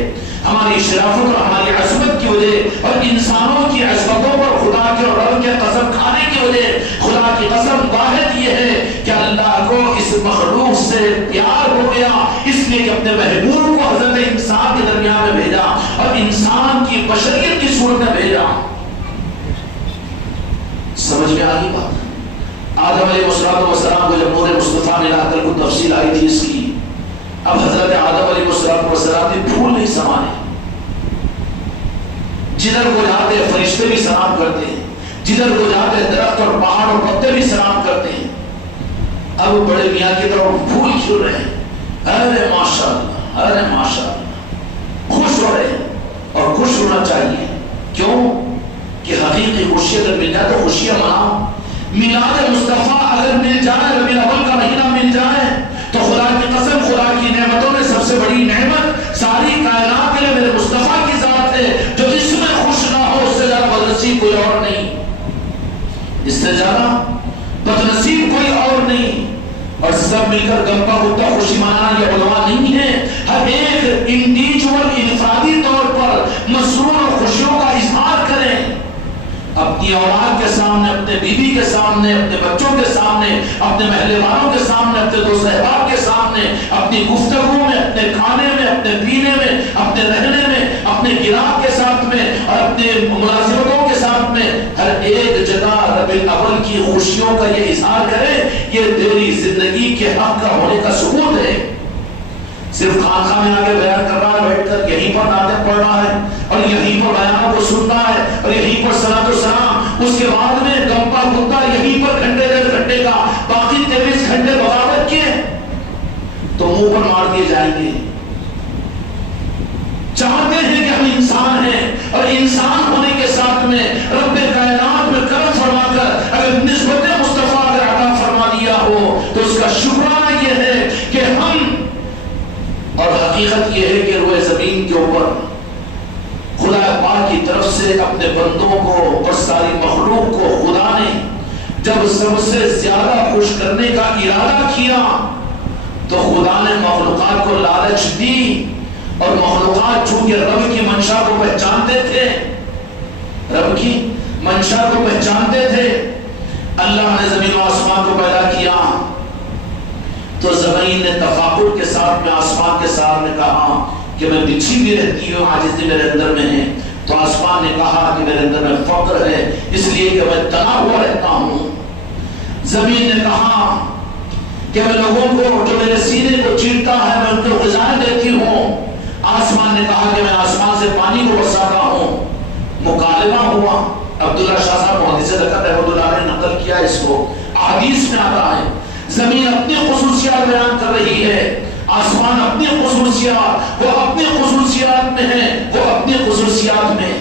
ہماری شرافت اور ہماری عظمت کی وجہ، اور انسانوں کی عظمتوں پر خدا کے اور رب کے قسم کھانے کی وجہ، خدا کی قسم واحد یہ ہے کہ اللہ کو اس مخلوق سے پیار ہو گیا، اس لیے کہ اپنے محبوب کو حضرت انسان کے درمیان میں بھیجا اور انسان کی بشریت کی صورت میں بھیجا. سمجھ میں آئی بات؟ آدم علیہ السلام کو جب نور مصطفیٰ نے لا کر کو تفصیل آئی تھی اس کی، اب حضرت آدم علیہ السلام نے پھول نہیں سمانے، جدھر کو جاتے ہیں فرشتے بھی سلام کرتے ہیں، جدھر کو جاتے ہیں درخت اور پہاڑ اور پتے بھی سلام کرتے ہیں. اب بڑے میاں کی طرف پھول کھل رہے ہیں، ارے ماشاءاللہ، ارے ماشاءاللہ، خوش ہو رہے ہیں. اور خوش ہونا چاہیے. کیوں؟ کہ حقیقی خوشی اگر مل جائے تو خوشیاں مناؤ. میلاد مصطفیٰ اگر مل جائے، ربیع الاول کا مہینہ مل جائے تو خدا کی قسم، خدا کی نعمتوں میں سب سے بڑی نعمت ساری کائنات کے لیے میرے مصطفیٰ کی ذات ہے، جو اس میں خوش نہ ہو اس سے زیادہ بدنصیب کوئی اور نہیں، اس سے زیادہ بدنصیب کوئی اور نہیں. اور سب مل کر غم کا کتا خوشی منانا یہ عنوان نہیں ہے. ہر ایک انڈیویجول انفرادی طور پر مسرور اور خوشیوں کا اظہار کریں، اپنی اولاد کے سامنے، اپنے بیوی کے سامنے، اپنے بچوں کے سامنے، اپنے محلے والوں کے سامنے، اپنے دوست احباب کے سامنے، اپنی گفتگو میں، اپنے کھانے میں، اپنے پینے میں، اپنے رہنے میں، اپنے گراہک کے ساتھ میں اور اپنے ملازمتوں کے ساتھ میں، ہر ایک جگہ ربیع الاول کی خوشیوں کا یہ اظہار کرے. یہ تیری زندگی کے حق کا ہونے کا ثبوت ہے. صرف خانقاہ میں آگے بیان کر رہا ہے، بیٹھ کر یہیں پر نعتیں پڑھ رہا ہے اور یہیں پر بیانوں کو سنتا ہے اور یہیں پر صلاۃ و سلام، اس کے بعد میں گمپا کتا یہیں پر گھنٹے ڈیڑھ گھنٹے کا، باقی 23 گھنٹے بغاوت کیے تو منہ پر مار دیے جائیں گے. چاہتے ہیں کہ ہم انسان ہیں اور انسان ہونے کے ساتھ میں رب کائنات میں کرم فرما کر اگر نسبت مصطفیٰ اگر عطا فرما دیا ہو تو اس کا شکرانہ یہ ہے کہ ہم، اور حقیقت یہ ہے کہ روئے زمین کے اوپر خدا پاک کی طرف سے اپنے بندوں کو اور ساری مخلوق کو خدا نے جب سب سے زیادہ خوش کرنے کا ارادہ کیا تو خدا نے مخلوقات کو لالچ دی. اور مخلوقات چونکہ رب کی منشا کو پہچانتے تھے، رب کی منشا کو پہچانتے تھے، اللہ نے زمین و آسمان کو پیدا کیا تو زمین نے تفاخر کے ساتھ میں آسمان کے سامنے کہا کہ میں بچھی بھی رہتی ہوں، عاجزی میرے اندر میں ہے. تو آسمان نے کہا کہ میرے اندر میں فقر ہے اس لیے کہ میں تنا ہوا رہتا ہوں. زمین نے کہا کہ میں لوگوں کو جو میرے سینے کو چیرتا ہے میں ان کو غذائیں دیتی ہوں. آسمان آسمان نے کہا کہ میں آسمان سے پانی کو برساتا ہوں، مکالمہ ہوا۔ عبداللہ شاہ صاحب محدث رکعت رحمۃ اللہ نے نقل کیا اس کو، احادیث میں آتا ہے زمین اپنی خصوصیات بیان کر رہی ہے، آسمان اپنی خصوصیات، وہ اپنی خصوصیات میں ہے، وہ اپنی خصوصیات میں۔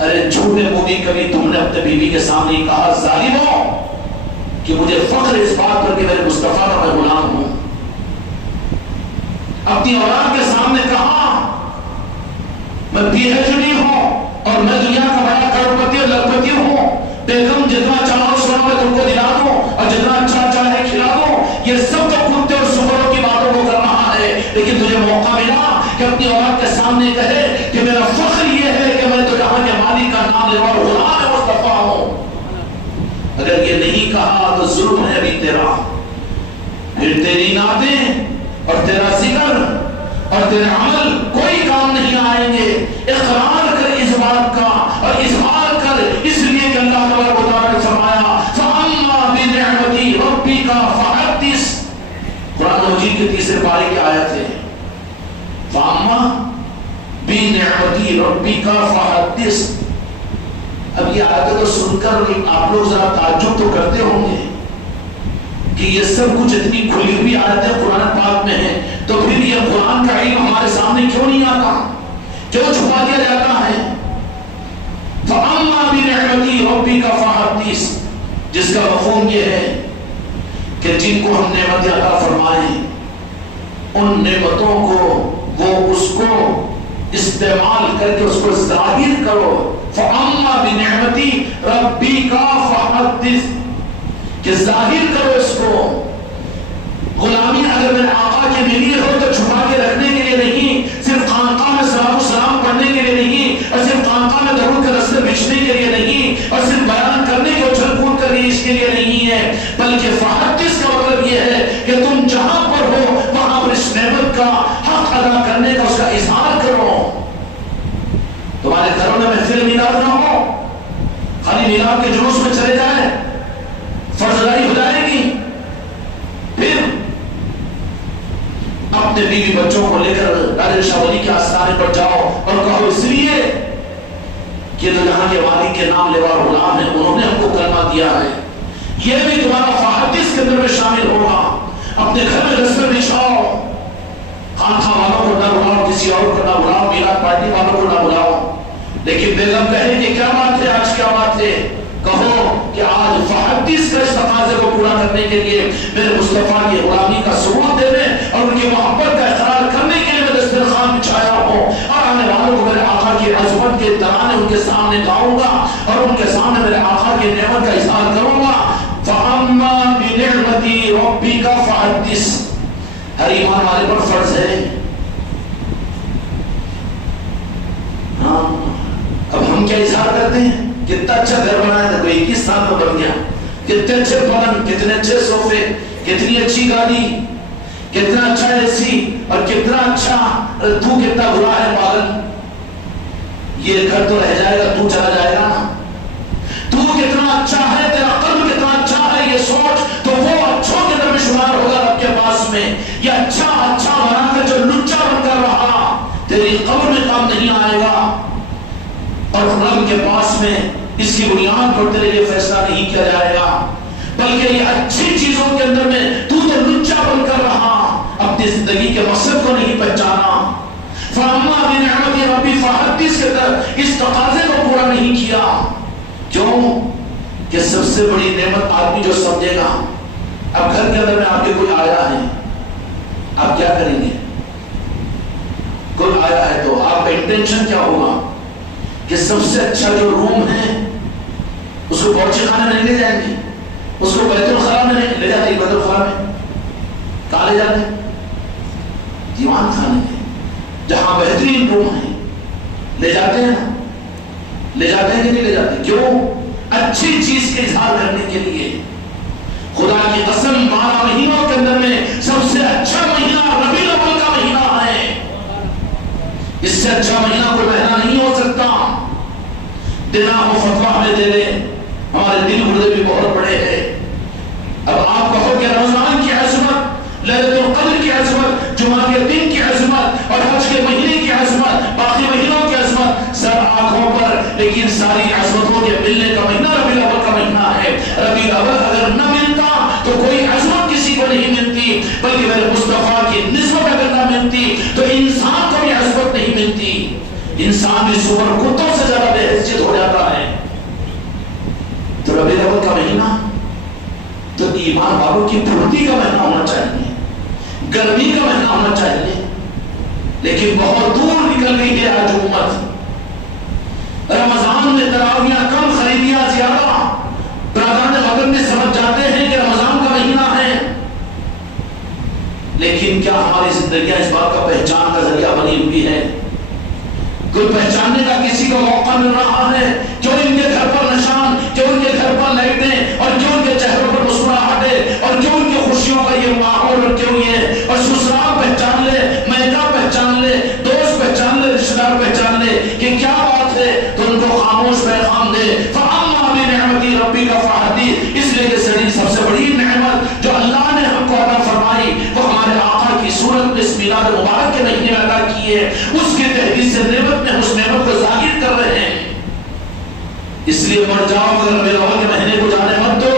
ارے جھوٹے مومن، کبھی تم نے اپنے بیوی کے سامنے کہا ظالموں کہ مجھے فخر اس بات پر کہ میرے مصطفیٰ کا میں غلام ہوں؟ اپنی اولاد کے سامنے کہا میں پی ایچ ڈی ہوں اور میں دنیا کا بڑا کروڑپتی اور لکھپتی ہوں، بیگم جتنا چاہو سونا میں تم کو دلا دوں اور جتنا اچھا چاہے کھلا دوں؟ یہ سب تو کتے اور سکروں کی باتوں کو کر رہا ہے، لیکن تجھے موقع ملا کہ اپنی اولاد کے سامنے کہے کہ میرا فخر یہ ہے کہ میں تو جہاں کے مالک کا نام لیوا غلام مصطفیٰ ہوں۔ اگر یہ نہیں کہا تو ظلم ہے ابھی تیرا، پھر تیری نعتیں اور تیرا ذکر اور تیرا عمل کوئی کام نہیں آئیں گے۔ اقرار کر اس بات کا اور اظہار کر، اس لیے کہ اللہ تبارک و تعالیٰ نے فرمایا فَأَمَّا بِنِعْمَتِ رَبِّكَ فَحَدِّثْ۔ قرآن مجید کے تیسرے پارے کی آیت ہے فَأَمَّا بِنِعْمَتِ رَبِّكَ فَحَدِّثْ۔ اب یہ آیتیں تو سن کر آپ لوگ ذرا تعجب تو کرتے ہوں گے کہ یہ سب کچھ اتنی کھلی ہوئی آیتیں قرآن پاک میں ہیں، تو پھر یہ قرآن کا علم ہمارے سامنے کیوں نہیں آتا، کیوں چھپا دیا جاتا ہے؟ فَأَمَّا بِنِعْمَتِ رَبِّكَ فَحَدِّثْ، جس کا مفہوم یہ ہے کہ جن کو ہم نعمت عطا فرمائیں ان نعمتوں کو وہ اس کو استعمال کر کے اس کو ظاہر کرو۔ فَأَمَّا بِنِعْمَتِ رَبِّكَ فَحَدِّثْ، کہ ظاہر کرو اس کو۔ غلامی اگر میرے آقا کے ملی ہو تو چھپا کے رکھنے کے لیے نہیں، صرف خانقاہ میں صلاۃ و سلام پڑھنے کے لیے نہیں، اور صرف خانقاہ میں درود کے رستے بھیجنے کے لیے نہیں، اور صرف بیان کرنے کے اچھل کود کر اس کے لیے نہیں ہے، بلکہ فحدث کا مطلب یہ ہے کہ تم جہاں پر ہو وہاں پر اس نعمت کا حق ادا کرنے کا، اس کا اظہار کرو۔ تمہارے گھروں میں محفل میلاد نہ ہو، خالی میلاد کے جلوس میں چلے جائیں، فرض ادائی ہو جائے گی۔ پھر اپنے بیوی بچوں کو لے کر راجہ شاہ ولی کے آستانے پر جاؤ اور کہو اس لیے کہ یہاں کے مالک کے نام لیوا غلام ہیں، انہوں نے ہم کو کلمہ دیا ہے۔ یہ بھی تمہارا فحدث کے اندر میں شامل ہوگا۔ اپنے گھر میں رسم بچھاؤ، خانقاہ والوں کو نہ بلاؤ، کسی اور کو نہ بلاؤ، میلاد پارٹی والوں کو نہ بلاؤ، لیکن بیگم کہے کہ کیا بات ہے، آج کیا بات ہے؟ کہو کہ آج فحدث کا اس تقاضے کو پورا کرنے کے لیے میرے مصطفیٰ کی غلامی کا ثبوت دینے اور ان کی محبت کا اقرار کرنے کے لیے میں دسترخوان بچھایا ہوں، اور آنے والوں کو میرے آقا کی عظمت کے ترانے ان کے سامنے گاؤں گا اور ان کے سامنے میرے آقا کی نعمت کا اظہار کروں گا۔ فَأَمَّا بِنِعْمَتِ رَبِّكَ فَحَدِّثْ، ہر ایمان والے پر فرض ہے۔ ہاں اب ہم کیا اظہار کرتے ہیں؟ کتنا اچھا گھر بنایا تھا، کوئی 21 سال میں بن گیا، کتنے اچھے پلنگ، کتنے اچھے صوفے، کتنی اچھی گاڑی، کتنا اچھا اے سی، اور کتنا اچھا، تو کتنا برا ہے پاگل، یہ گھر تو رہ جائے گا، تو چلا جائے گا۔ تو کتنا اچھا ہے، تیرا قلب کتنا اچھا ہے، یہ سوچ تو وہ اچھوں کے درمیان شمار ہوگا رب کے پاس میں۔ یہ اچھا اچھا بنا کر جو لچا بن کر رہا تیری قبر میں کام نہیں آئے گا، اور رب کے پاس میں اس کی بنیاد پر تیرے لیے فیصلہ نہیں کیا جائے گا، بلکہ یہ اچھی چیزوں کے اندر میں تو لچا بن کر رہا، اپنی زندگی کے مقصد کو نہیں پہچانا۔ فَأَمَّا بِنِعْمَتِ رَبِّكَ فَحَدِّثْ کے اندر اس تقاضے کو پورا نہیں کیا، کیوں کہ سب سے بڑی نعمت آدمی جو سمجھے گا۔ اب گھر کے اندر میں آپ کے کوئی آیا ہے، آپ کیا کریں گے؟ کوئی آیا ہے تو آپ کا انٹینشن کیا ہوگا کہ سب سے اچھا جو روم ہے اس کو باورچی خانے میں نہیں لے جائیں گے، اس کو بیت الخلا میں نہیں لے جاتے، بیت الخلا میں کہاں لے جاتے؟ دیوان خانے میں، جہاں بہترین روم ہے، لے جاتے ہیں نا، لے جاتے ہیں کہ نہیں لے جاتے؟ کیوں؟ اچھی چیز کے اظہار کرنے کے لیے۔ خدا کی قسم 12 مہینوں کے اندر میں سب سے اچھا مہینہ ربیع الاول کا مہینہ ہے، اس سے اچھا مہینہ کوئی مہینہ نہیں ہو سکتا۔ دینا ہو فتویٰ ہمیں دے دے، ہمارے دل گردے بھی بہت بڑے ہیں۔ اب آپ کہو کہ رمضان کی عظمت، لیلۃ القدر کی عظمت، جمعہ کے دن کی عظمت اور حج کے مہینے کی عظمت میرے مصطفیٰ کی نسبت اگر نہ ملتی تو انسان کو بھی عظمت نہیں ملتی. انسان بھی سور کتوں سے زیادہ بے حیثیت ہو جاتا ہے. تو ربیع الاول کا مہینہ تو ایمان والوں کی پھرتی کا مہینہ ہونا چاہیے, گرمی کا مہینہ ہونا چاہیے. لیکن بہت دور نکل گئی ہے آج امت. رمضان میں تراویحاں کم, خریدیاں زیادہ. برادران وطن میں سمجھ جاتے ہیں کہ رمضان کا مہینہ ہے, لیکن کیا ہماری زندگیاں اس بات کا پہچان کا ذریعہ بنی ہوئی ہے؟ کوئی پہچاننے کا کسی کو موقع مل رہا ہے؟ کیوں ان کے گھر پر نشان, کیوں ان کے گھر پر لائٹیں, اور کیوں ان کے چہروں پر مسکراہٹیں, اور کیوں ان کی خوشیوں کا یہ ماحول, اور کیوں یہ اور سسرال پہچان لے, میکہ پہچان لے, دوست پہچان لے, رشتہ دار پہچان لے کہ کیا بات ہے, تو ان کو خاموش پیغام دے فَأَمَّا بِنِعْمَتِ رَبِّكَ فَحَدِّثْ. اس لیے کہ سب سے بڑی نعمت جو اللہ نے ہم کو عطا فرمائی وہ ہمارے آقا کی صورت میں اس میلاد مبارک کے مہینے میں عطا کی ہے. اس کی تحدید سے نعمت میں اس نعمت کو ظاہر کر رہے ہیں. اس لیے مر جاؤ مگر ربیع الاول کے مہینے کو جانے مت دو.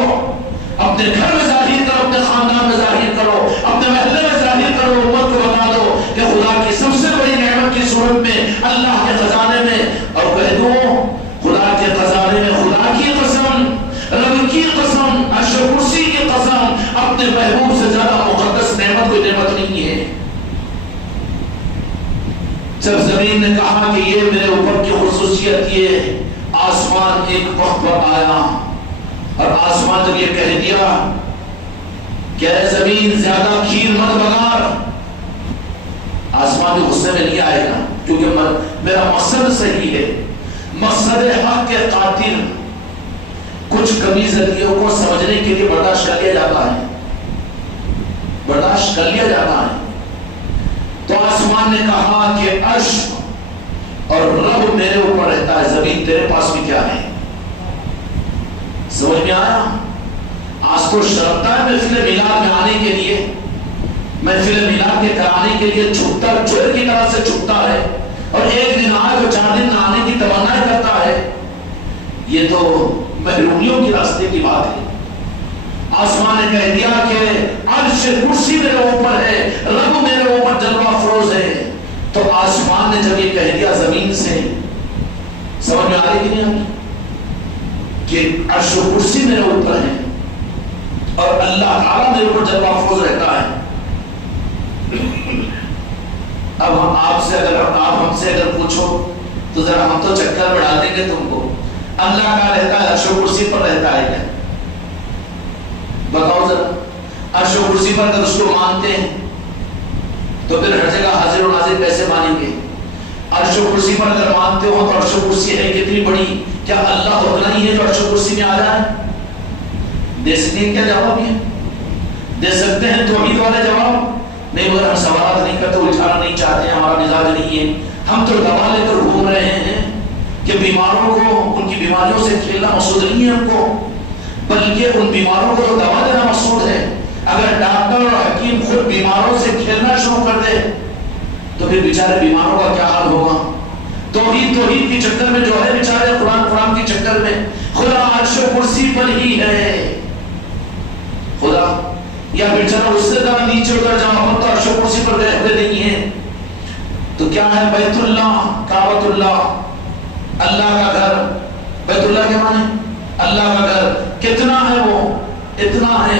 اپنے گھر میں ظاہر کرو, اپنے خاندان میں ظاہر کرو, اپنے محلے میں ظاہر کرو, امت کو بتا دو کہ خدا کی سب سے بڑی نعمت کی صورت میں اللہ کے خزانے میں, اور کہہ دو خدا کے خزانے میں خدا کی قسم, رب کی قسم, عرش و کرسی کی قسم, اپنے محبوب سے زیادہ مقدس نعمت کوئی نعمت نہیں ہے. جب زمین نے کہا کہ یہ میرے اوپر کی خصوصیت یہ, آسمان ایک وقت پر آیا اور آسمان جب یہ کہہ دیا کہ اے زمین زیادہ کھیر مت بگار, آسمان بھی غصے میں نہیں آئے گا کیونکہ میرا مقصد صحیح ہے. مقصد حق کے قاتل کچھ کمی زدیوں کو سمجھنے کے لیے برداشت کر لیا جاتا ہے, برداشت کر لیا جاتا ہے. تو آسمان نے کہا کہ عرش اور رب میرے اوپر رہتا ہے, زمین تیرے پاس بھی کیا ہے؟ سمجھ میں آیا؟ آج تو شرطہ ہے محفل میلاد میں آنے کے لیے, محفل میلاد کے کرانے کے لیے چھپتا, چور کی طرح سے چھپتا ہے, اور ایک دن آئے تو 4 دن آنے کی تمنا کرتا ہے. یہ تو محرومیوں کی راستے کی بات ہے. آسمان نے کہہ دیا کہ عرش کرسی میرے اوپر ہے, رب میرے اوپر جلوہ افروز ہے. تو آسمان نے جب یہ کہہ دیا زمین سے, سمجھ میں آ رہی کہ نہیں آئی کہ عرش و کرسی میرے اوپر ہے اور اللہ تعالیٰ میرے اوپر جلوہ افروز رہتا ہے. اب ہم آپ سے اگر آپ ہم سے اگر پوچھو تو ذرا ہم تو چکر میں ڈال دیں گے تم کو. اللہ کا رہتا ہے, عرش و کرسی پر رہتا ہے کیا؟ بتاؤ ذرا. عرش و کرسی پر اگر اس کو مانتے ہیں تو پھر ہر جگہ حاضر و ناظر کیسے مانیں گے؟ عرش و کرسی پر اگر مانتے ہو تو عرش و کرسی ہے کتنی بڑی, کیا اللہ اتنا ہی ہے جو عرش و کرسی میں آ جائے؟ دے سکتے ہیں کیا جواب؟ یہ دے سکتے ہیں توحید والے جواب؟ نہیں, مگر ہم سوالات نہیں کرتے, الجھانا نہیں چاہتے ہیں, ہمارا مزاج نہیں ہے. ہم تو دوا لے کر گھوم رہے ہیں کہ بیماروں کو ان کی بیماریوں سے کھیلنا مقصود نہیں ہے ہم کو, بلکہ ان بیماروں کو تو دوا دینا مقصود ہے. اگر ڈاکٹر اور حکیم خود بیماروں سے کھیلنا شروع کر دے تو پھر بیچارے بیماروں کا کیا حال ہوگا؟ توحید کی چکر میں جو ہے بیچارے, قرآن کی چکر میں. خدا عرش و کرسی پر ہی ہے. خدا یا بیچارہ اس سے زیادہ نیچے اتر جاؤ, ہم تو عرش و کرسی پر گئے ہوئے نہیں ہیں. تو کیا ہے بیت اللہ, کعبۃ اللہ, اللہ کا گھر. بیت اللہ کے معنی اللہ کا گھر. کتنا ہے وہ؟ اتنا ہے.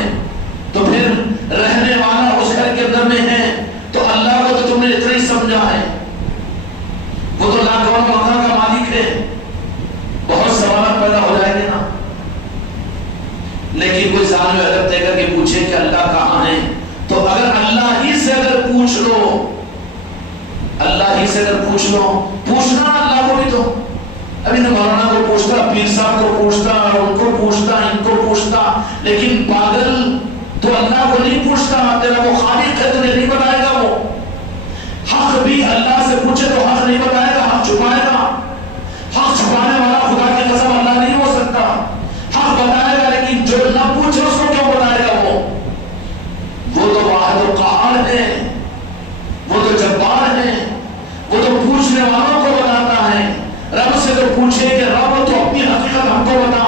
تو پھر رہنے والا اس گھر کے اندر میں ہے تو اللہ کو تو تم نے اتنا ہی سمجھا ہے. وہ تو لاکھوں مکان کا مالک ہے. بہت سوالات پیدا ہو جائیں گے نا. لیکن کوئی ظالم ادب دے کر کے پوچھے کہ اللہ کہاں ہے, تو اگر اللہ ہی سے اگر پوچھ لو, اللہ ہی سے اگر پوچھ لو, پوچھنا اللہ کو بھی. تو ابھی نہ مولانا کو پوچھتا, پیر صاحب کو پوچھتا, ان کو پوچھتا, ان کو پوچھتا, لیکن پاگل تو اللہ کو نہیں پوچھتا. تیرا وہ خالق ہے, تجھے نہیں بتائے گا. وہ حق بھی اللہ سے پوچھے تو حق نہیں بتائے گا, حق چھپائے گا. حق چھپانے والا خدا کی قسم اللہ نہیں ہو سکتا. حق بتائے گا, لیکن جو نہ پوچھے اس کو کیوں بتائے گا؟ وہ تو واحد و قہار ہے, وہ تو جبار ہے, وہ تو پوچھنے والوں کو بتاتا ہے. رب سے تو پوچھے کہ رب تو اپنی حقیقت ہم کو بتا.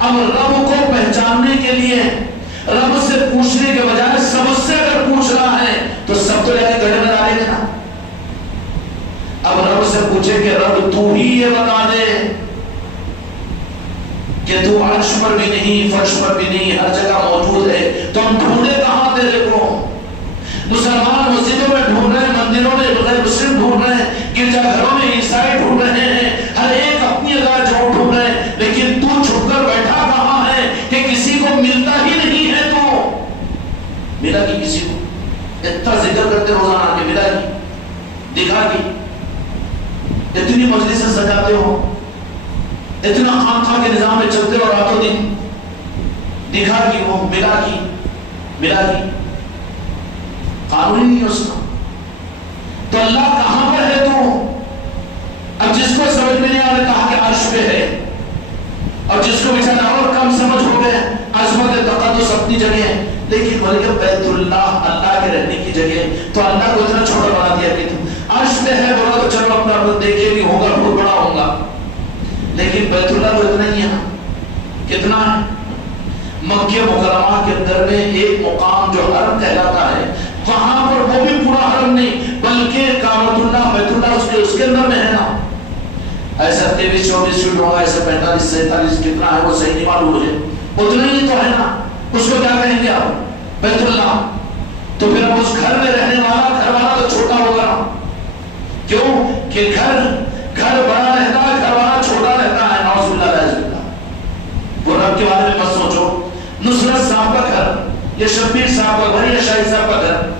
اب رب کو پہچاننے کے لیے رب سے پوچھنے کے بجائے سب سے اگر پوچھ پوچھے کہ رب تو ہی یہ بتا دے کہ تو عرش پر بھی نہیں، فرش پر بھی نہیں، ہر جگہ موجود ہے، تو ہم ڈھونڈے کہاں تیرے کو؟ مسلمان مسجدوں میں ڈھونڈ رہے ہیں، مندروں میں غیر مسلم ڈھونڈ رہے ہیں، گرجا گھروں میں عیسائی ڈھونڈ رہے ہیں، ہر ایک اپنی جگہ جو ڈھونڈ رہے ہیں، لیکن تو چھپ کر بیٹھا کہاں ہے کہ کسی کو ملتا ہی نہیں ہے؟ تو ملا کہ کسی کو اتنا ذکر کرتے روزانہ کہ ملا کی دکھا کی اتنی مجلسیں سجاتے ہو، اتنا خانقاہ کے نظام میں چلتے ہو راتوں دن، دکھا کی وہ ملا کی قانونی نہیں اس کا؟ تو اللہ کہاں پر ہے تو؟ اب جس کو سمجھ میں نہیں آ رہا کہا کہ عرش پہ ہے، اور جس کو بیچارہ اور کم سمجھ ہو گئے عظمت تقدس اپنی جگہ ہے، لیکن بلکہ بیت اللہ اللہ کے رہنے کی جگہ، تو اللہ کو اتنا چھوٹا بنا دیا کہ تم عرش پہ ہے بولا تو چلو اپنا دیکھے بھی ہوگا، بہت بڑا ہوگا، لیکن بیت اللہ تو اتنا ہی ہے نا، کتنا ہے؟ مکہ مکرمہ کے اندر میں ایک مقام جو حرم کہلاتا ہے، وہاں پر وہ بھی پورا حرم نہیں بلکہ کعبۃ اللہ بیت اللہ اس کے اندر میں ہے نا، ایسا 23-24 فٹ ہوگا، ایسا 45-47 کتنا ہے وہ صحیح نہیں معلوم ہے، اتنا ہی تو ہے نا، اس کو کیا کہیں گے آپ؟ بیت اللہ۔ تو پھر اب اس گھر میں رہنے والا گھر والا تو چھوٹا ہوگا نا، کیوں کہ گھر بڑا رہتا ہے، گھر والا چھوٹا رہتا ہے، نعوذ باللہ علیہ وسلم۔ وہ رب کے بارے میں مت سوچو، نصرت صاحب کا گھر یا شبیر صاحب کا گھر یا شاہی صاحب کا گھر،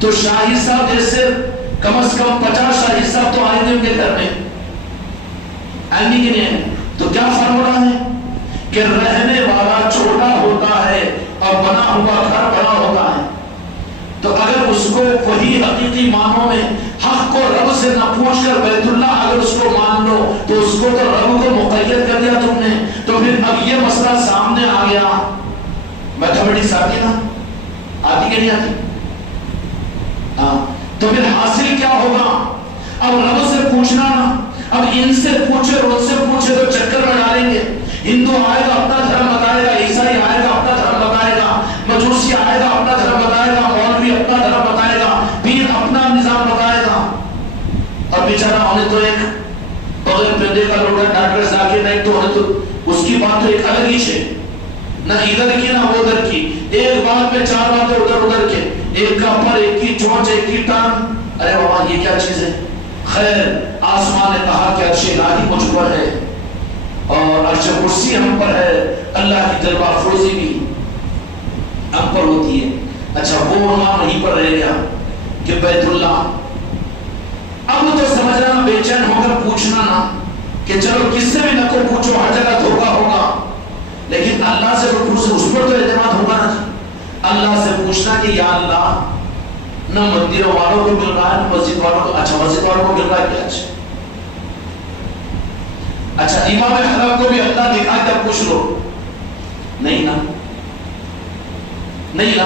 تو شاہی صاحب جیسے کم از کم 50 شاہی صاحب تو آئے گے ان کے گھر میں، آئے گے کہ نہیں؟ تو کیا فارمولا ہے کہ رہنے والا چھوٹا ہوتا ہے اور بنا ہوا گھر بڑا ہوتا ہے۔ تو اگر اس کو وہی حقیقی معنوں میں حق کو رب سے نہ پوچھ کر بیت اللہ اگر اس کو مان لو تو اس کو تو رب کو مقید کر دیا تم نے، تو پھر اب یہ مسئلہ سامنے آ گیا، میتھمیٹکس آتی نا، آتی کہ نہیں آتی؟ تو پھر حاصل کیا ہوگا؟ اب رب سے پوچھنا نا، اب ان سے پوچھے اور ان سے پوچھے تو چکر میں ڈالیں گے، ہندو آئے گا اپنا دھرم بتائے گا، عیسائی آئے گا اپنا دھرم بتائے گا، مجوسی آئے گا اپنا دھرم بتائے گا، مولوی اپنا دھرم بتائے گا، پیر اپنا نظام بتائے گا، اور بیچارہ انہیں تو ایک بغیر پیدے کا لوڑا ڈاکٹر ذاکر نائک تو انہیں تو اس کی بات تو ایک الگ ہی ہے، نہ ادھر کی نہ ادھر کی، ایک بات میں 4 باتیں ادھر کے، ایک کا پر، ایک کی چونچ، ایک کی ٹانگ، ارے بابا یہ کیا چیز ہے؟ خیر آسمان نے کہا کہ عرش الہی مجھ پر ہے اور عرش کرسی ہم پر ہے، اللہ کی جلوہ افروزی بھی ہم پر ہوتی ہے۔ اچھا وہ عنوان وہیں پر رہ گیا کہ بیت اللہ، اب تو سمجھنا بے چین ہو کر پوچھنا نا کہ چلو کس سے بھی نہ کو پوچھو، ہر جگہ دھوکا ہوگا، لیکن اللہ سے پوچھو، اس پر تو اعتماد ہوگا نا، اللہ سے پوچھنا کہ یا اللہ نہ مندروں والوں کو مل رہا ہے نہ مسجد والوں کو، اچھا مسجد والوں کو مل رہا ہے کیا؟ اچھا امام حرم کو بھی اللہ دکھا کے پوچھ لو، نہیں نا، نہیں نا،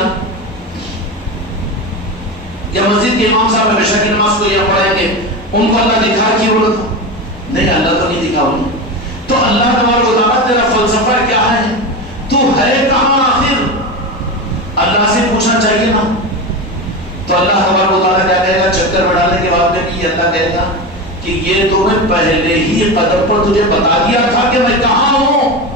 یا مسجد کے امام صاحب ہمیشہ کی نماز کو یہ پڑھیں گے ان کو اللہ دکھا کی بولو تھا، نہیں اللہ تو نہیں دکھا انہیں، تو اللہ تبارک و تعالیٰ تیرا فلسفہ کیا ہے؟ تو ہے کہاں آخر؟ اللہ سے پوچھنا چاہیے نا، تو اللہ تبارک و تعالیٰ کیا کہے گا؟ چکر میں ڈالنے کے بعد میں بھی اللہ کہے گا کہ یہ تو میں پہلے ہی قدم پر تجھے بتا دیا تھا کہ میں کہاں ہوں،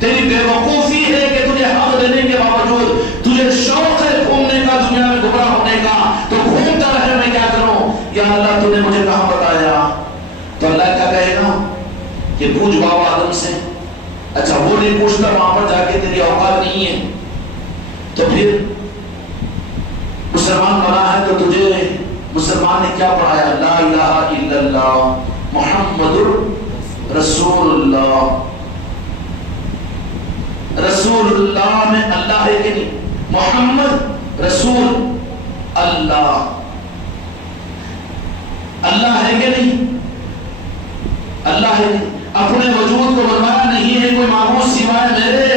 تیری بے وقوفی ہے کہ تجھے حق دینے کے باوجود تجھے شوق ہے گھومنے کا، دنیا میں گمراہ ہونے کا، تو گھومتا رہے، میں کیا کروں؟ یا اللہ تو نے مجھے کہاں بتایا؟ تو اللہ کیا کہے گا کہ پوچھ بابا آدم سے، اچھا وہ نہیں پوچھتا وہاں پر جا کے تیری اوقات نہیں ہے، تو پھر مسلمان بنا ہے تو تجھے مسلمان نے کیا پڑھایا؟ لا الہ الا اللہ محمد رسول اللہ، رسول اللہ میں اللہ ہے کہ نہیں؟ محمد رسول اللہ، اللہ ہے کہ نہیں؟ اللہ ہے، اپنے وجود کو بنوایا نہیں ہے کوئی معبود سوائے میرے،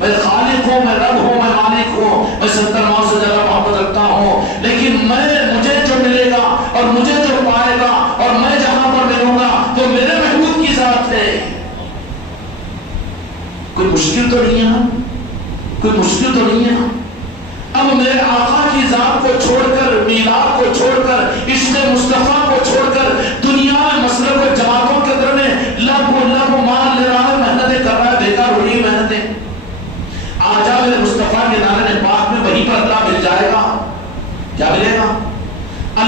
میں خالق ہوں، میں رب ہوں، میں مالک ہوں، میں 70 ماہ سے زیادہ محبت رکھتا ہوں، لیکن مجھے جو ملے گا اور مجھے جو پائے گا اور میں جہاں پر ملوں گا تو میرے محبوب کی ذات ہے۔ کوئی مشکل تو نہیں ہے نا، کوئی مشکل تو نہیں ہے نا۔ اب میرے آقا کی ذات کو چھوڑ کر، میلاد کو چھوڑ کر، عشق مصطفیٰ کو چھوڑ کر دنیا میں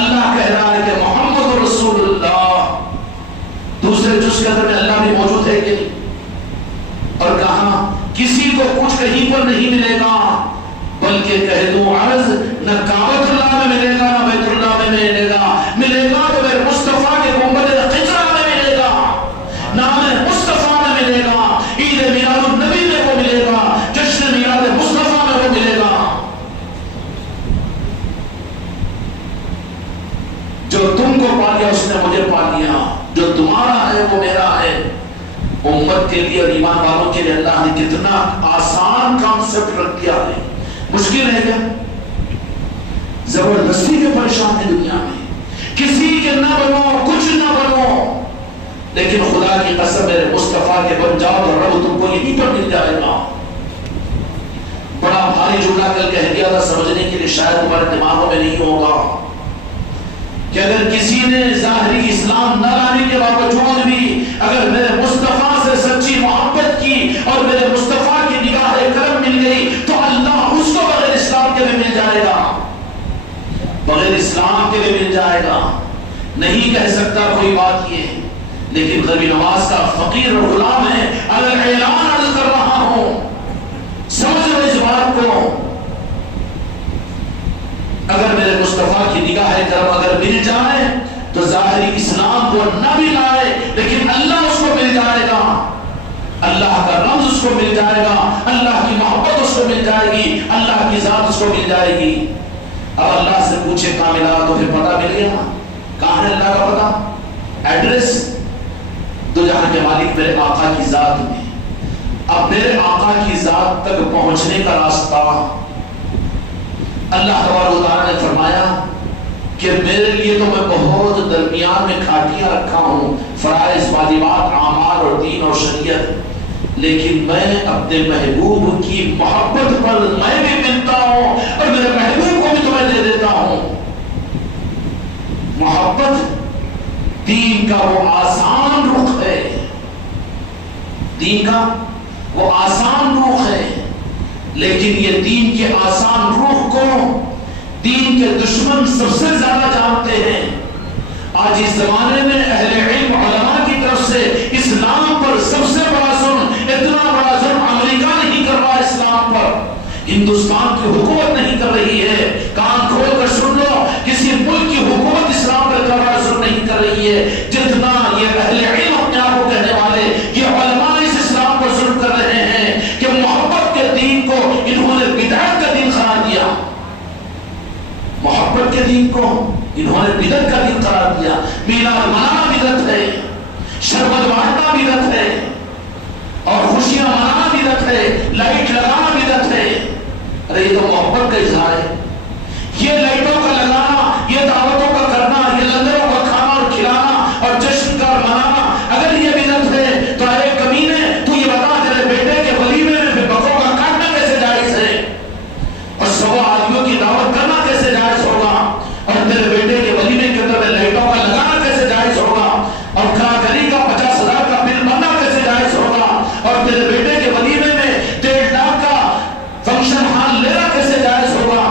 اللہ کہہ رہا ہے کہ محمد رسول اللہ. دوسرے جز کے اندر میں اللہ بھی موجود ہے کہ نہیں؟ اور کہا کسی کو کچھ کہیں پر نہیں ملے گا بلکہ کہہ دوں عرض نہ کعبۃ اللہ میں ملے گا نہ بیت اللہ میں ملے گا. ملے گا تو میرے مصطفیٰ کے گنبد خضرا میں ملے گا، نام مصطفیٰ میں ملے گا، عید میلاد النبی میں وہ ملے گا، جشن میلاد مصطفیٰ میں وہ ملے گا. جو تم کو پا لیا اس نے مجھے پا لیا، جو تمہارا ہے وہ میرا ہے. امت کے لیے اور ایمان والوں کے لیے اللہ نے کتنا آسان کانسیپٹ رکھ دیا ہے. مشکل ہے کیا؟ زبردستی کے پریشان ہے دنیا میں. کسی کے نہ بنو، کچھ نہ بنو، لیکن خدا کی قسم میرے مصطفیٰ کے بن جاؤ تو رب تم کو یہیں پر مل جائے گا. بڑا بھاری جملہ کل کہہ دیا تھا، سمجھنے کے لیے شاید تمہارے دماغوں میں نہیں ہوگا کہ اگر کسی نے ظاہری اسلام نہ لانے کے باوجود بھی اگر میرے مصطفیٰ سے سچی محبت کی اور میرے مصطفیٰ کی نگاہ کرم مل گئی تو اللہ اس کو بغیر اسلام کے بھی مل جائے گا، بغیر اسلام کے بھی مل جائے گا. نہیں کہہ سکتا کوئی بات یہ، لیکن غریب نواز کا فقیر اور غلام ہے. اگر اعلان عرض کر رہا ہوں، سمجھ لو اس بات کو، اگر میرے مصطفیٰ کی نگاہ کرم اگر مل جائے تو ظاہری اسلام کو نہ بھی لائے لیکن اللہ اس کو مل جائے گا، اللہ کا رمز اس کو مل جائے گا، اللہ کی محبت اس کو مل جائے گی، اللہ کی ذات اس کو مل جائے گی. اب اللہ سے پوچھے کہاں ملا تو پھر پتہ مل گیا. کہاں ہے اللہ کا پتہ؟ ایڈریس دو جہاں کے مالک میرے آقا کی ذات میں. اب میرے آقا کی ذات تک پہنچنے کا راستہ اللہ تبارک و تعالیٰ نے فرمایا کہ میرے لیے تو میں بہت درمیان میں کھاٹیاں رکھا ہوں، فرائض، واجبات، اعمال اور دین اور شریعت، لیکن میں اپنے محبوب کی محبت پر میں بھی ملتا ہوں اور میرے محبوب کو بھی تمہیں دے دیتا ہوں. محبت دین کا وہ آسان رخ ہے، دین کا وہ آسان رخ ہے، لیکن یہ دین کے آسان روح کو دین کے دشمن سب سے زیادہ جانتے ہیں. آج اس زمانے میں اہل علم علماء کی طرف سے اسلام پر سب سے بڑا ظلم، اتنا بڑا ظلم امریکہ نہیں کر رہا اسلام پر، ہندوستان کی حکومت نہیں کر رہی ہے. کان کھول کر سن لو، کسی ملک کی حکومت اسلام پر اتنا بڑا ظلم نہیں کر رہی ہے جتنا یہ اہل علم اپنے آپ کو کہنے والے یہ علماء اس اسلام پر ظلم کر رہے ہیں کہ محبت کے دین کو انہوں نے بدعت کا دین قرار دیا. محبت کے دین کو انہوں نے بدعت کا دین قرار دیا. میلاد منانا بدعت ہے، شربت بانٹنا بدعت ہے، اور خوشیاں منانا بدعت ہے، لائٹ لگانا بدعت ہے. ارے یہ تو محبت کا اظہار ہے. یہ لائٹوں کا لگانا، یہ دعوتوں کا کرنا، یہ لنگروں کا کھانا اور کھلانا اور جشن کا منانا، اگر یہ بدعت ہے تو اے کمینے تو یہ بتا تیرے بیٹے کے ولیمے میں بکروں کا کاٹنا کیسے جائز ہے اور 100 آدمیوں کی دعوت کرنا کیسے جائز ہوگا اور تیرے بیٹے کے ولیمے کے اندر لائٹوں کا لگانا کیسے جائز ہوگا اور کراکری کا 50,000 کا بل بننا کیسے جائز ہوگا اور تیرے بیٹے کے ولیمے میں 1.5 لاکھ کا فنکشن ہال لینا کیسے جائز ہوگا.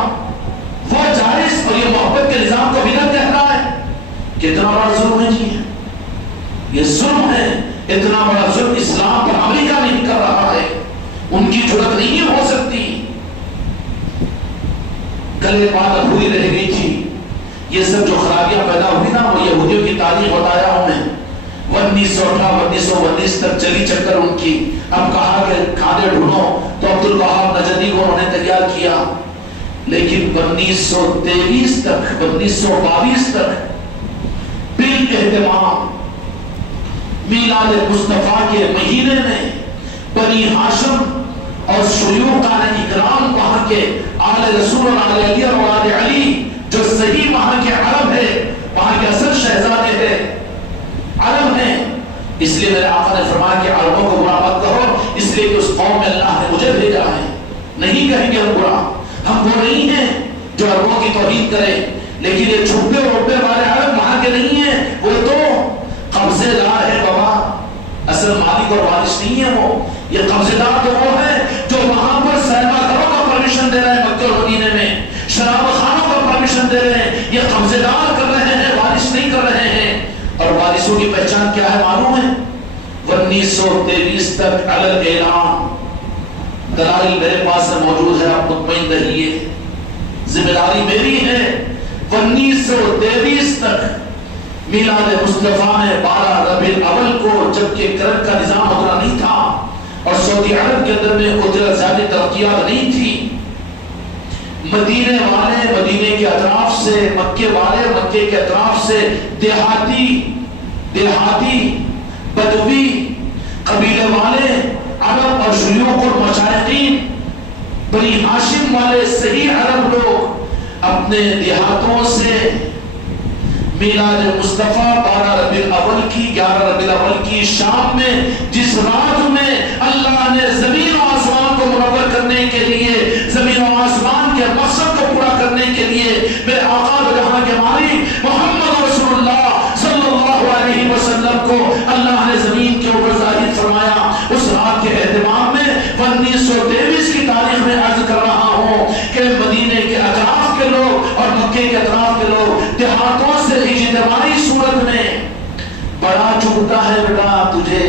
وہ جائز اور یہ محبت کے نظام کو بدعت کہہ رہا ہے. کتنا بڑا ظلم ہے جی، یہ ظلم ہے. اتنا بڑا ظلم اسلام پر امریکہ نہیں کر رہا ہے، ان کی جرأت نہیں ہو سکتی. کل ایک بات ادھوری رہ گئی تھی. یہ سب جو خرابیاں پیدا ہوئی نا وہ یہودیوں کی تاریخ بتایا ہوں میں. 1918 1919 تک چلی چکر ان کی. اب کہا کہ کھانے ڈھونڈو تو عبدالوہاب نجدی کو انہوں نے تیار کیا، لیکن 1923 تک 1922 تک بال اہتمام میلاد مصطفیٰ کے مہینے میں بنی ہاشم اور شیوخان اکرام وہاں کے آل رسول اور آل علی اور آل علی جو صحیح وہاں کے عرب ہے، وہاں کے اصل شہزادے ہیں، عرب ہیں. اس لیے میرے آقا نے فرمایا کہ عربوں کو برا مت کہو، اس لیے کہ اس قوم میں اللہ نے مجھے بھیجا ہے. نہیں کہیں گے ہم برا، ہم وہ نہیں ہیں جو عربوں کی توہین کرے، لیکن یہ چھپے روپے والے عرب وہاں کے نہیں ہیں. وہ تو قبضے دار ہے بابا، اصل مالک اور وارث نہیں ہے. وہ یہ قبضے دار تو وہ ہے جو وہاں پر سینما گھروں کا پرمیشن دے رہے ہیں، مکہ اور مدینے میں شراب خانوں کا پرمیشن دے رہے ہیں. یہ قبضے دار بارش نہیں کر رہے ہیں. اور بارشوں کی پہچان کیا ہے معلوم ہے؟ 1923 تک علل اعلان دلائل میرے پاس موجود ہے، آپ مطمئن رہیے، ذمہ داری میری ہے. 1923 تک میلاد مصطفیٰ نے 12 ربیع الاول کو، جبکہ کرنٹ کا نظام اتنا نہیں تھا اور سعودی عرب کے اندر میں اتنا زیادہ ترقیات نہیں تھی، مدینے والے مدینے کے اطراف سے، مکے والے مکے کے اطراف سے، دیہاتی بدوی قبیلے والے عرب اور شیوخ اور مشائخین بنی ہاشم والے صحیح عرب لوگ اپنے دیہاتوں سے میلاد مصطفیٰ 12 ربیع الاول کی 11 ربیع الاول کی شام میں، جس رات میں اللہ نے زمین و آسمان کو منور کرنے کے لیے، زمین و آسمان کے مقصد کو پورا کرنے کے لیے میرے آقا جہاں کے مالک محمد رسول اللہ صلی اللہ علیہ وسلم کو اللہ نے زمین کے اوپر ظاہر فرمایا. اس رات کے اہتمام میں 1923 کی تاریخ میں عرض کر رہا ہوں کہ مدینے کے اطراف کے لوگ اور مکے کے اطراف کے لوگ دیہاتوں سے اجتماعی صورت میں بڑا چبھتا ہے بیٹا تجھے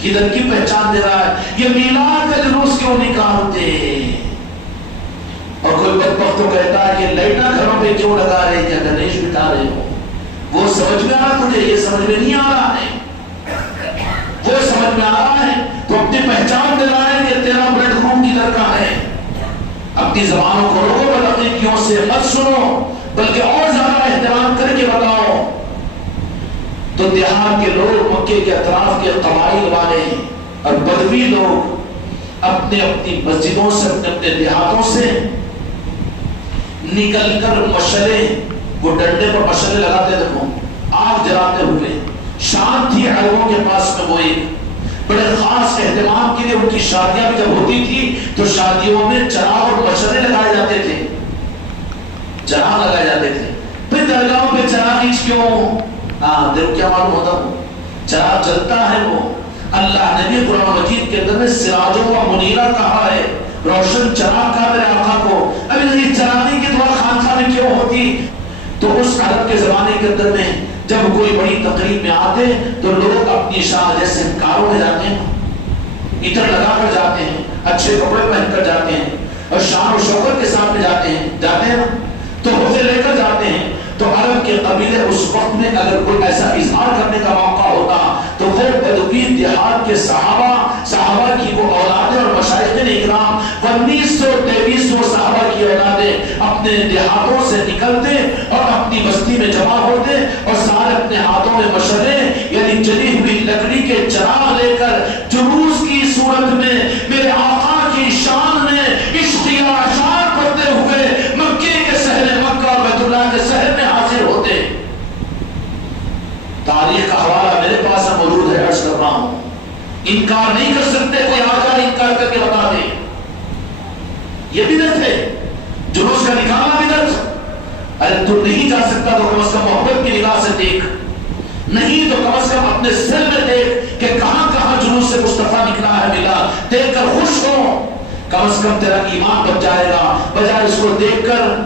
کدھر کی پہچان دے رہا ہے، یہ میلاد کا جلوس کیوں نکالتے؟ اور کوئی بدبخت تو کہتا ہے کہ لائٹاں گھروں پہ کیوں لگا رہے، کیا گنیش بٹھا رہے ہو؟ وہ سمجھ میں آ رہا تجھے، یہ سمجھ میں نہیں آ رہا ہے. وہ سمجھ میں آ رہا ہے تو اپنی پہچان دے رہا ہے کہ تیرا بلڈ گروپ کدھر کا ہے. اپنی زبانوں کو روکو، بدعقیدگیوں سے مت سنو، بلکہ اور زیادہ احترام کر کے بتاؤ. تو دیہات کے لوگ، مکے کے اطراف کے قبائل والے اور بدوی لوگ اپنے اپنی مسجدوں سے، اپنے اپنے دیہاتوں سے نکل کر مشعلے، وہ ڈنڈے پر مشعلے لگاتے تھے، آگ جلاتے ہوئے. شان تھی عربوں کے پاس میں، وہ ایک بڑے خاص اہتمام کے لیے ان کی شادیاں بھی جب ہوتی تھی تو شادیوں میں چراغ اور مشعلے لگائے جاتے تھے، چراغ لگائے جاتے تھے. پھر درگاہوں پہ چراغ کیوں؟ دل کیا معلوم ہوتا ہوں، چراغ جلتا ہے. وہ اللہ نے بھی قرآن مجید کے اندر میں سراجوں و منیرہ کہا ہے، روشن چراغ کہا میرے آقا کو. ابھی نہیں چراغی کی دعا خانقاہ میں کیوں ہوتی؟ تو اس عرب کے زمانے کے اندر میں جب کوئی بڑی تقریب میں آتے تو لوگ اپنی شان، جیسے کاروں میں جاتے ہیں، عطر لگا کر جاتے ہیں، اچھے کپڑے پہن کر جاتے ہیں اور شان و شوکت کے ساتھ میں جاتے ہیں نا، تو حوضے لے کر جاتے ہیں. تو عرب کے قبیلے اس وقت میں اگر کوئی ایسا اظہار کرنے کا موقع ہوتا تو وہ بدوی دیہات کے صحابہ کی وہ اولادیں اور مشائخین اکرام 1923 وہ صحابہ کی اولادیں اپنے دیہاتوں سے نکلتے اور اپنی بستی میں جمع ہوتے اور سارے اپنے ہاتھوں میں مشعلے یعنی جلی ہوئی لکڑی کے چراغ لے کر جلوس کی صورت میں میرے آقا کی شان میں عشقیہ اشعار پڑھتے ہوئے مکے کے شہر مکہ اور بیت اللہ کے شہر میں حاضر ہوتے. تاریخ کا حوالہ میرے پاس موجود ہے، عرض کر رہا ہوں، انکار نہیں کر سکتے. کوئی آ جائے انکار کر کے بتا دے یہ بدعت ہے، جلوس کا نکالنا بدعت. ارے تو نہیں جا سکتا تو کم از کم محبت کی نگاہ سے دیکھ، نہیں تو کم از کم اپنے سر میں دیکھ کہ کہاں کہاں جلوس سے مصطفیٰ نکلا ہے، ملا، دیکھ کر خوش ہو. کم از کم تیرا ایمان بچ جائے گا، بجائے اس کو دیکھ کر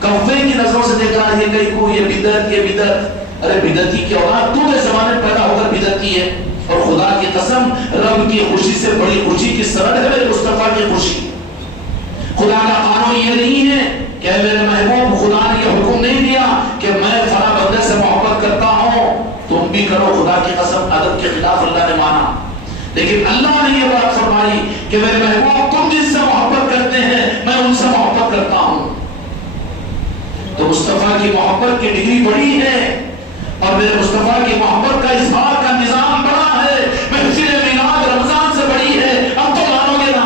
کفے کی نظروں سے دیکھ رہا یہ کہیں کو یہ بدعت یہ بدعت. ارے بدعتی کی اولاد تو کے زمانے میں پیدا ہو کر بدعتی ہے. اور خدا کی قسم رب کی خوشی سے بڑی خوشی کی سند ہے میرے مصطفیٰ کی خوشی. خدا کا قانون یہ نہیں ہے کہ میرے محبوب خدا نے یہ حکم نہیں دیا کہ میں فلاں بندے سے محبت کرتا ہوں تم بھی کرو. خدا کی قسم ادب کے خلاف اللہ نے مانا، لیکن اللہ نے یہ بات فرمائی کہ میرے محبوب تم جس سے محبت کرتے ہیں میں ان سے محبت کرتا ہوں. تو مصطفیٰ کی محبت کی ڈگری بڑی ہے اور میرے مصطفیٰ کی محبت کا اظہار کا نظام بڑا ہے. محفل میلاد رمضان سے بڑی ہے، اب تو مانو گے نا.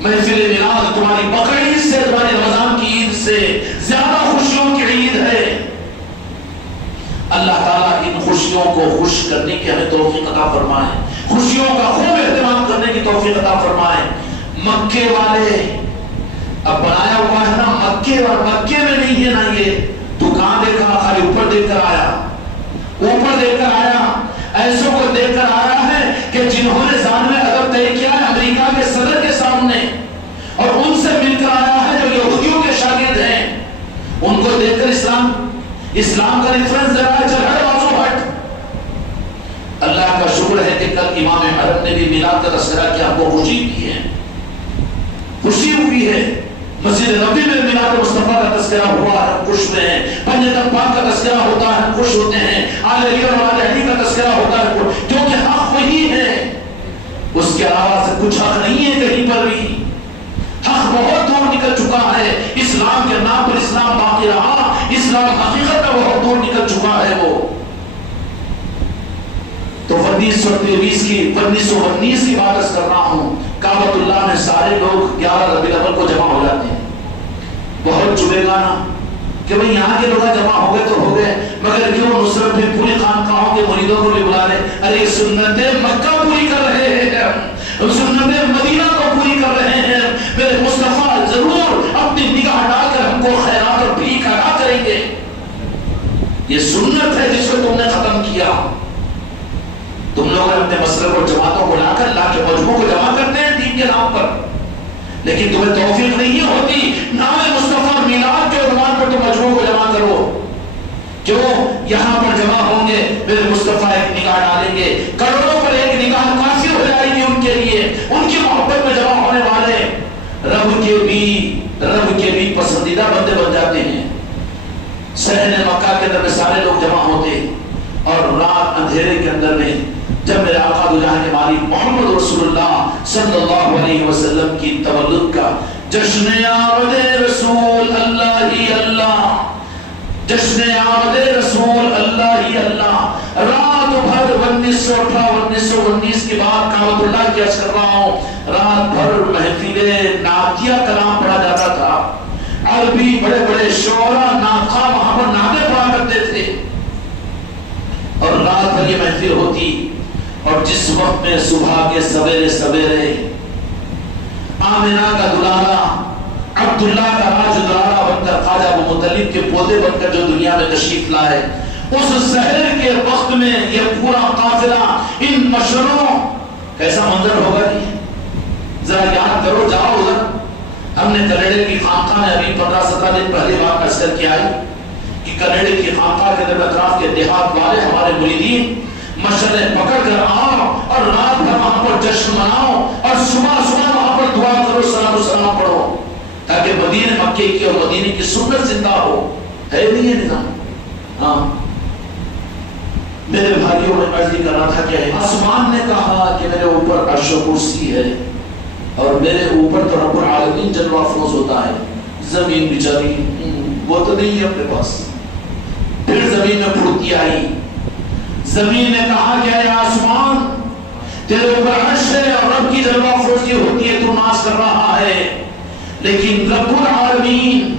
محفل میلاد تمہاری بقرعید سے، تمہاری رمضان کی عید سے زیادہ خوشیوں کی عید ہے. اللہ تعالیٰ ان خوشیوں کو خوش کرنے کی ہمیں توفیق عطا فرمائے، خوشیوں کا خوب اہتمام کرنے کی توفیق عطا فرمائے. مکے والے اب بنایا ہوا ہے نا مکے، اور مکے میں نہیں ہے نا یہ دکان دیکھا خالی اوپر دیکھ کر آیا، اوپر دیکھ کر آیا. ایسوں کو دیکھ کر آیا ہے کہ جنہوں نے ذہن میں ادب طے کیا ہے امریکہ کے صدر کے سامنے اور ان سے مل کر آیا ہے جو یہودیوں کے شاگرد ہیں. ان کو دیکھ کر اسلام کا ریفرنس ذرا ہے، چل ہٹ بازو ہٹ۔ اللہ کا شکر ہے کہ کل امام حرم نے بھی میلاد کا تذکرہ کیا، ہم کو خوشی کی ہے، خوشی ہوئی ہے۔ مسجد نبوی میں میلاد مصطفیٰ کا تذکرہ ہوا، ہم خوش ہوئے ہیں۔ پنجتن پاک کا تذکرہ ہوتا ہے، ہم خوش ہوتے ہیں۔ آل علی اور آل علی کا تذکرہ ہوتا ہے، کیونکہ حق وہی ہے، اس کے علاوہ سے کچھ حق نہیں ہے کہیں پر بھی۔ حق بہت دور نکل چکا ہے، اسلام کے نام پر اسلام باقی رہا، اسلام حقیقت میں بہت دور نکل چکا ہے وہ۔ تو 1919 کی بات کر رہا ہوں، کعبۃ اللہ میں سارے لوگ 11 ربیع الاول کو جمع ہو جاتے ہیں۔ بہت چبھے گا نا کہ بھئی یہاں کے لوگ جمع ہو گئے تو ہو گئے، مگر کیوں نصرت بھی پوری خانقاہوں کے مریدوں کو بھی بلا رہے؟ ارے سنت مکہ پوری کر رہے ہیں، سنت مدینہ کو پوری کر رہے ہیں۔ میرے مصطفیٰ ضرور اپنی نگاہ ڈال کر ہم کو خیرات اور بھیک ادا کریں گے۔ یہ سنت ہے جس کو تم نے ختم کیا۔ تم لوگ اپنے مسلک اور جماعتوں کو لا کے مجموعوں کو جمع کرتے ہیں دین کے نام پر، لیکن تمہیں توفیق نہیں ہوتی نام مصطفیٰ میلاد کے عنوان پر تم مجموعوں کو جمع کرو۔ کیوں؟ یہاں پر جمع ہوں گے، میرے مصطفیٰ ایک نگاہ ڈالیں گے، کروڑوں پر ایک نگاہ کافی ہو جائے گی ان کے لیے، ان کی محبت میں جمع ہونے والے رب کے بھی پسندیدہ بندے بن جاتے ہیں۔ صحن مکہ کے اندر میں سارے لوگ جمع ہوتے، اور رات اندھیرے کے اندر میں جب میرے آقا دو جہاں کے مالک محمد رسول اللہ صلی اللہ علیہ وسلم کی تولد کا جشن آمد رسول اللہ ہی اللہ، جشن آمد رسول اللہ ہی اللہ، رات بھر 1918-1919 کی بات کعبۃ اللہ کی عرض کر رہا ہوں، رات بھر محفل نعتیہ کلام پڑھا جاتا تھا، عربی بڑے بڑے شعراء ناخواہ وہاں پر نعتیں پڑھا کرتے تھے، اور رات بھر یہ محفل ہوتی۔ اور جس وقت میں صبح کے سویرے سویرے آمنہ کا دلالہ، عبداللہ کا راج دلالہ بن کر خواجہ ابو مطلب کے پودے بن کر جو دنیا میں تشریف لائے، اس سحر کے وقت میں یہ پورا قافلہ ان مشروں، کیسا منظر ہوگا جی؟ ذرا یاد کرو، جاؤ ادھر۔ ہم نے کلیڑے کی خانقاہ میں ابھی 15-17 دن پہلی بار نشر کیا ہے کہ کلیڑے کی خانقاہ کے اندر اطراف کے دیہات والے ہمارے مریدین مشرے پکڑ کر آؤ اور رات بھر وہاں پر جشن مناؤ، اور صبح صبح وہاں پر دعا کرو، سلام و سلام پڑھو، تاکہ مدینے مکے کی اور مدینے کی سنت زندہ ہو۔ ہے نہیں ہے نظام؟ ہاں میرے بھائیوں میں عرض کرنا تھا کہ آسمان نے کہا کہ میرے اوپر عرش و کرسی ہے، اور میرے اوپر تو رب العالمین جلوہ افروز ہوتا ہے، زمین بیچاری وہ تو نہیں ہے اپنے پاس۔ پھر زمین میں پھوٹتی آئی، زمین نے کہا کہ اے آسمان تیرے اوپر عرش ہے اور رب کی جلوہ افروزی ہوتی ہے، تو ناز کر رہا ہے، لیکن رب العالمین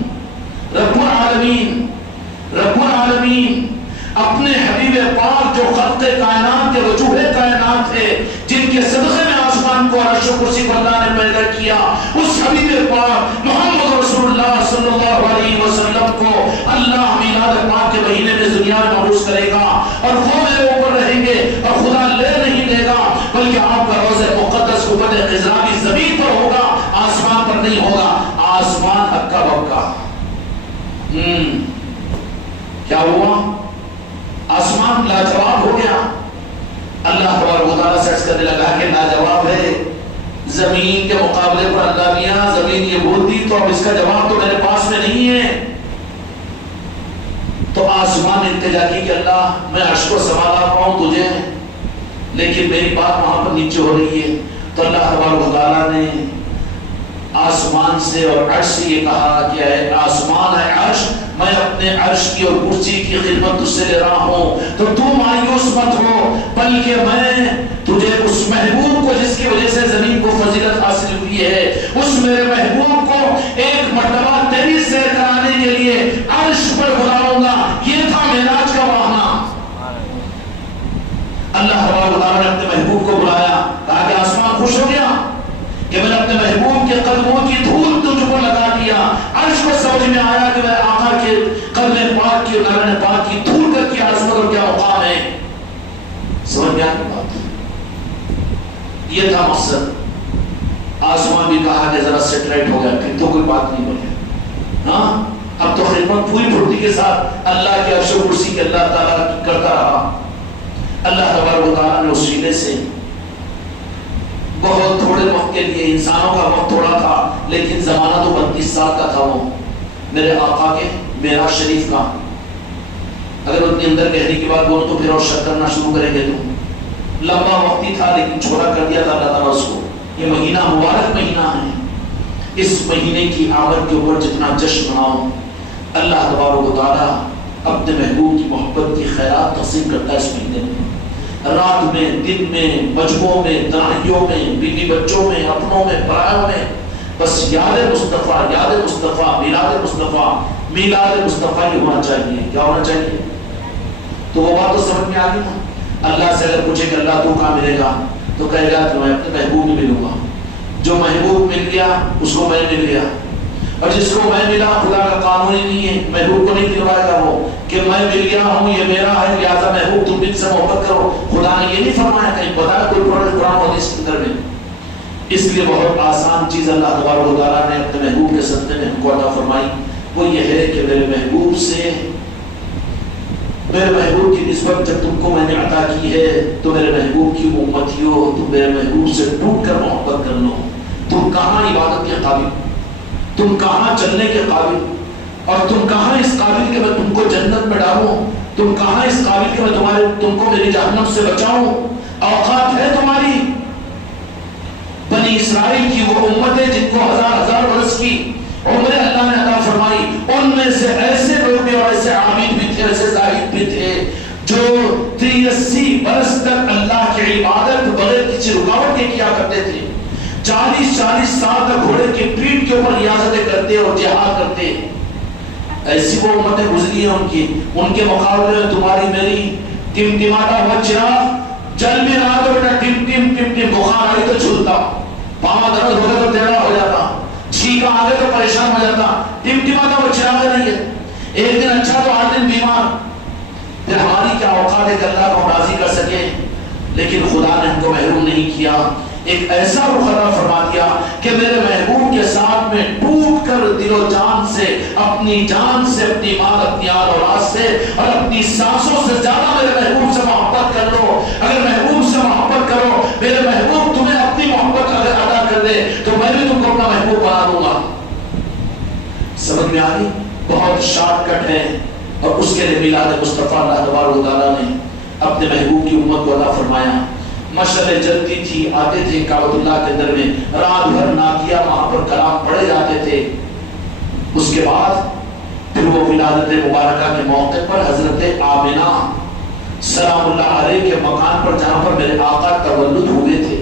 اپنے حبیب پاک جو خلق کائنات کے وجوہ کائنات ہے، جن کے صدقے میں آسمان کو عرش و کرسی پر اللہ نے پیدا کیا، اس حبیب پاک محمد رسول اللہ صلی اللہ علیہ وسلم کو اللہ میلاد پاک کے مہینے میں دنیا میں مبعوث کرے گا، اور وہ میرے اوپر رہیں گے، اور خدا لے نہیں لے گا، بلکہ آپ کا روضہ مقدس قوت خضرا کی زمین پر ہوگا، آسمان پر نہیں ہوگا۔ آسمان ہکا بکا، کیا ہوا؟ آسمان لاجواب ہو گیا۔ اللہ تبارک و تعالیٰ سے عرض کرنے لگا کہ لاجواب ہے، زمین کے مقابلے پر اللہ میاں زمین یہ بولتی تو اب اس کا جواب تو میرے پاس میں نہیں ہے۔ تو آسمان نے التجا کی کہ اللہ میں عرش کو سنبھالا پاؤں تجھے، لیکن میری بات وہاں پر نیچے ہو رہی ہے۔ تو اللہ تبارک و تعالیٰ نے آسمان سے اور عرش سے یہ کہا کہ اے آسمان اے عرش، میں اپنے عرش کی اور کرسی کی خدمت تجھ سے لے رہا ہوں، تو تو مایوس مت ہو، بلکہ میں تجھے اس محبوب کو جس کی وجہ سے زمین کو فضیلت حاصل ہوئی ہے، اس میرے محبوب کو ایک مرتبہ تیری سیر کرانے کے لیے عرش پر بلاؤں گا۔ یہ تھا معراج کا بہانہ۔ اللہ تبارک و تعالیٰ نے اپنے محبوب کو بلایا، کہا کہ آسمان خوش ہو گیا کہ میں نے اپنے محبوب کے قدموں کی دھول تجھ کو لگا دیا۔ عرش کو سمجھ میں آیا کہ میرے آقا کے قدم پاک کی، نارن پاک کی دھول کا کیا عظمت اور کیا مقام ہے۔ سمجھ میں آئی بات؟ یہ تھا مقصد۔ آسمان بھی کہا کہ ذرا سیٹلائٹ ہو گیا، پھر تو کوئی بات نہیں بنے۔ ہاں اب تو خدمت پوری پھرتی کے ساتھ اللہ کے عرش و کرسی کے اللہ تعالیٰ کرتا رہا. اللہ تبارک و تعالیٰ نے اس وسیلے سے بہت تھوڑے وقت کے لیے، انسانوں کا وقت تھوڑا تھا لیکن زمانہ تو 32 سال کا تھا، وہ میرے آقا کے معراج شریف کا. اگر اتنی اندر گہری کی بات بولو تو پھر اور شک کرنا شروع کریں گے. تو لمبا وقت ہی تھا لیکن چھوڑا کر دیا تھا اللہ تعالیٰ اس کو. یہ مہینہ مبارک مہینہ ہے، اس مہینے کی آمد کے اوپر جتنا جشن مناؤ، اللہ تبارک و تعالیٰ اپنے محبوب کی محبت کی خیرات تقسیم کرتا ہے اس مہینے میں. رات میں، دن میں، بچوں میں، تنہائیوں میں، بیوی بچوں میں، اپنوں میں، پرایوں میں، بس یاد مصطفیٰ، یاد مصطفیٰ، میلاد مصطفیٰ، میلاد مصطفیٰ یہ ہونا چاہیے. کیا ہونا چاہیے؟ تو وہ بات تو سمجھ میں آ گئی نا. اللہ سے اگر پوچھے کہ اللہ تو کہاں ملے گا تو کہے گا کہ میں اپنے محبوب میں ملوں گا. جو محبوب مل گیا اس کو میں مل گیا، اور جس کو میں ملا خدا کا قانون ہی نہیں ہے، محبوب کو نہیں دلوائے گا وہ کہ میں مل گیا ہوں، یہ میرا ہے لہٰذا محبوب تم ان سے محبت کرو. خدا نے یہ نہیں فرمایا، کہیں پتا ہے کوئی قرآن و حدیث کے اندر میں. اس لیے بہت آسان چیز اللہ تبارک و تعالیٰ نے اپنے محبوب کے صدقے میں ہم کو عطا فرمائی. وہ یہ ہے کہ میرے محبوب سے، میرے محبوب کی نسبت جب تم کو میں نے عطا کی ہے تو میرے محبوب کی امتیوں، تم میرے محبوب سے ٹوٹ کر محبت کر لو. تم کہاں عبادت کے قابل، تم کہاں چلنے کے قابل، اور تم کہاں اس قابل کہ میں تم کو جنت میں ڈالوں، تم کہاں اس قابل کہ میں تم کو میری جہنم سے بچاؤں. اوقات ہے تمہاری. بنی اسرائیل کی وہ امت ہے جن کو ہزار برس کی عمر اللہ نے عطا فرمائی، ان میں سے ایسے لوگ بھی اور ایسے عابد بھی تھے، ایسے زاہد بھی تھے جو 83 برس تک اللہ کی عبادت بغیر کسی رکاوٹ کے کیا کرتے تھے. 40 سال تک گھوڑے کی پیٹھ کے اوپر ریاضتیں کرتے اور جہاد کرتے. ایسی وہ امتیں گزری ہیں ان کے مقابلے میں تمہاری میری ٹمٹماتا ہوا چراغ جل بھی رہا تو بیٹا ٹم ٹم ٹم ٹم، بخار آئی تو جھولتا، پاؤں درد ہو گئے تو ٹیڑھا ہو جاتا، چھینکا آ گئے تو پریشان ہو جاتا. ٹمٹماتا وہ چراغ نہیں ہے. ایک دن اچھا تو 8 دن بیمار. پھر ہماری کیا اوقات ہے کہ اللہ کو راضی کر سکے، لیکن خدا نے ہم کو محروم نہیں کیا. ایک ایسا مقررہ فرما دیا کہ میرے محبوب کے ساتھ میں ٹوٹ کر دل و جان سے، اپنی جان سے، اپنی مال، اپنی آل اولاد سے اور اپنی سانسوں سے زیادہ میرے محبوب سے محبت کر لو. اگر محبوب سے محبت کرو، میرے محبوب تمہیں اپنی محبت اگر ادا کر دے تو میں بھی تم کو اپنا محبوب بنا دوں گا. سمجھ میں آ گئی؟ بہت شارٹ کٹ ہے. اور اس کے لیے میلاد مصطفیٰ اللہ تبارک و تعالیٰ نے اپنے محبوب کی امت کو عطا فرمایا. مشعلیں جلتی تھی، آتے تھے کعبۃ اللہ کے اندر میں، رات بھر ناتیہ وہاں پر کلام پڑھے جاتے تھے. اس کے بعد پھر وہ ولادت مبارکہ کے موقع پر حضرت آمنہ سلام اللہ علیہ کے مکان پر جہاں پر میرے آقا تولد ہوئے تھے،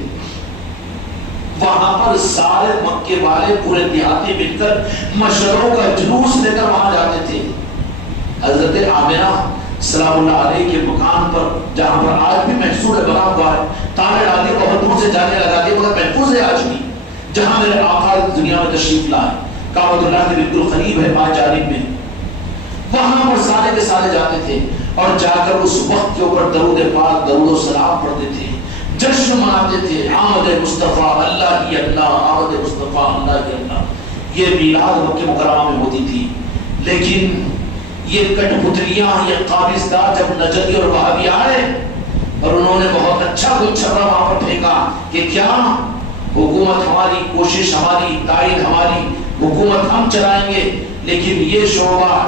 وہاں پر سارے مکے والے پورے دیہاتی مل کر مشعلوں کا جلوس لے کر وہاں جاتے تھے. حضرت آمنہ سلام اللہ علیہ کے مکان پر جہاں پر آج بھی محسوس بنا ہوا ہے، تالے ڈال کے بہت دور سے جانے لگا کے مگر محفوظ ہے آج بھی، جہاں میرے آقا دنیا میں تشریف لائے، کعبۃ اللہ کے بالکل قریب ہے بائیں جانب میں. وہاں پر سارے کے سارے جاتے تھے اور جا کر اس وقت کے اوپر درود پاک، درود و سلام پڑھتے تھے، جشن مناتے تھے. آمد مصطفیٰ اللہ ہی اللہ، آمد مصطفیٰ اللہ ہی اللہ. یہ میلاد مکہ مکرمہ میں ہوتی تھی. لیکن یہ کٹ پتلیاں، یہ قابضدار جب نجدی اور وہابی آئے اور انہوں نے بہت اچھا کچھ چھپا وہاں پر پھینکا کہ کیا حکومت ہماری، کوشش ہماری، تائید ہماری، حکومت ہم چلائیں گے، لیکن یہ شعبہ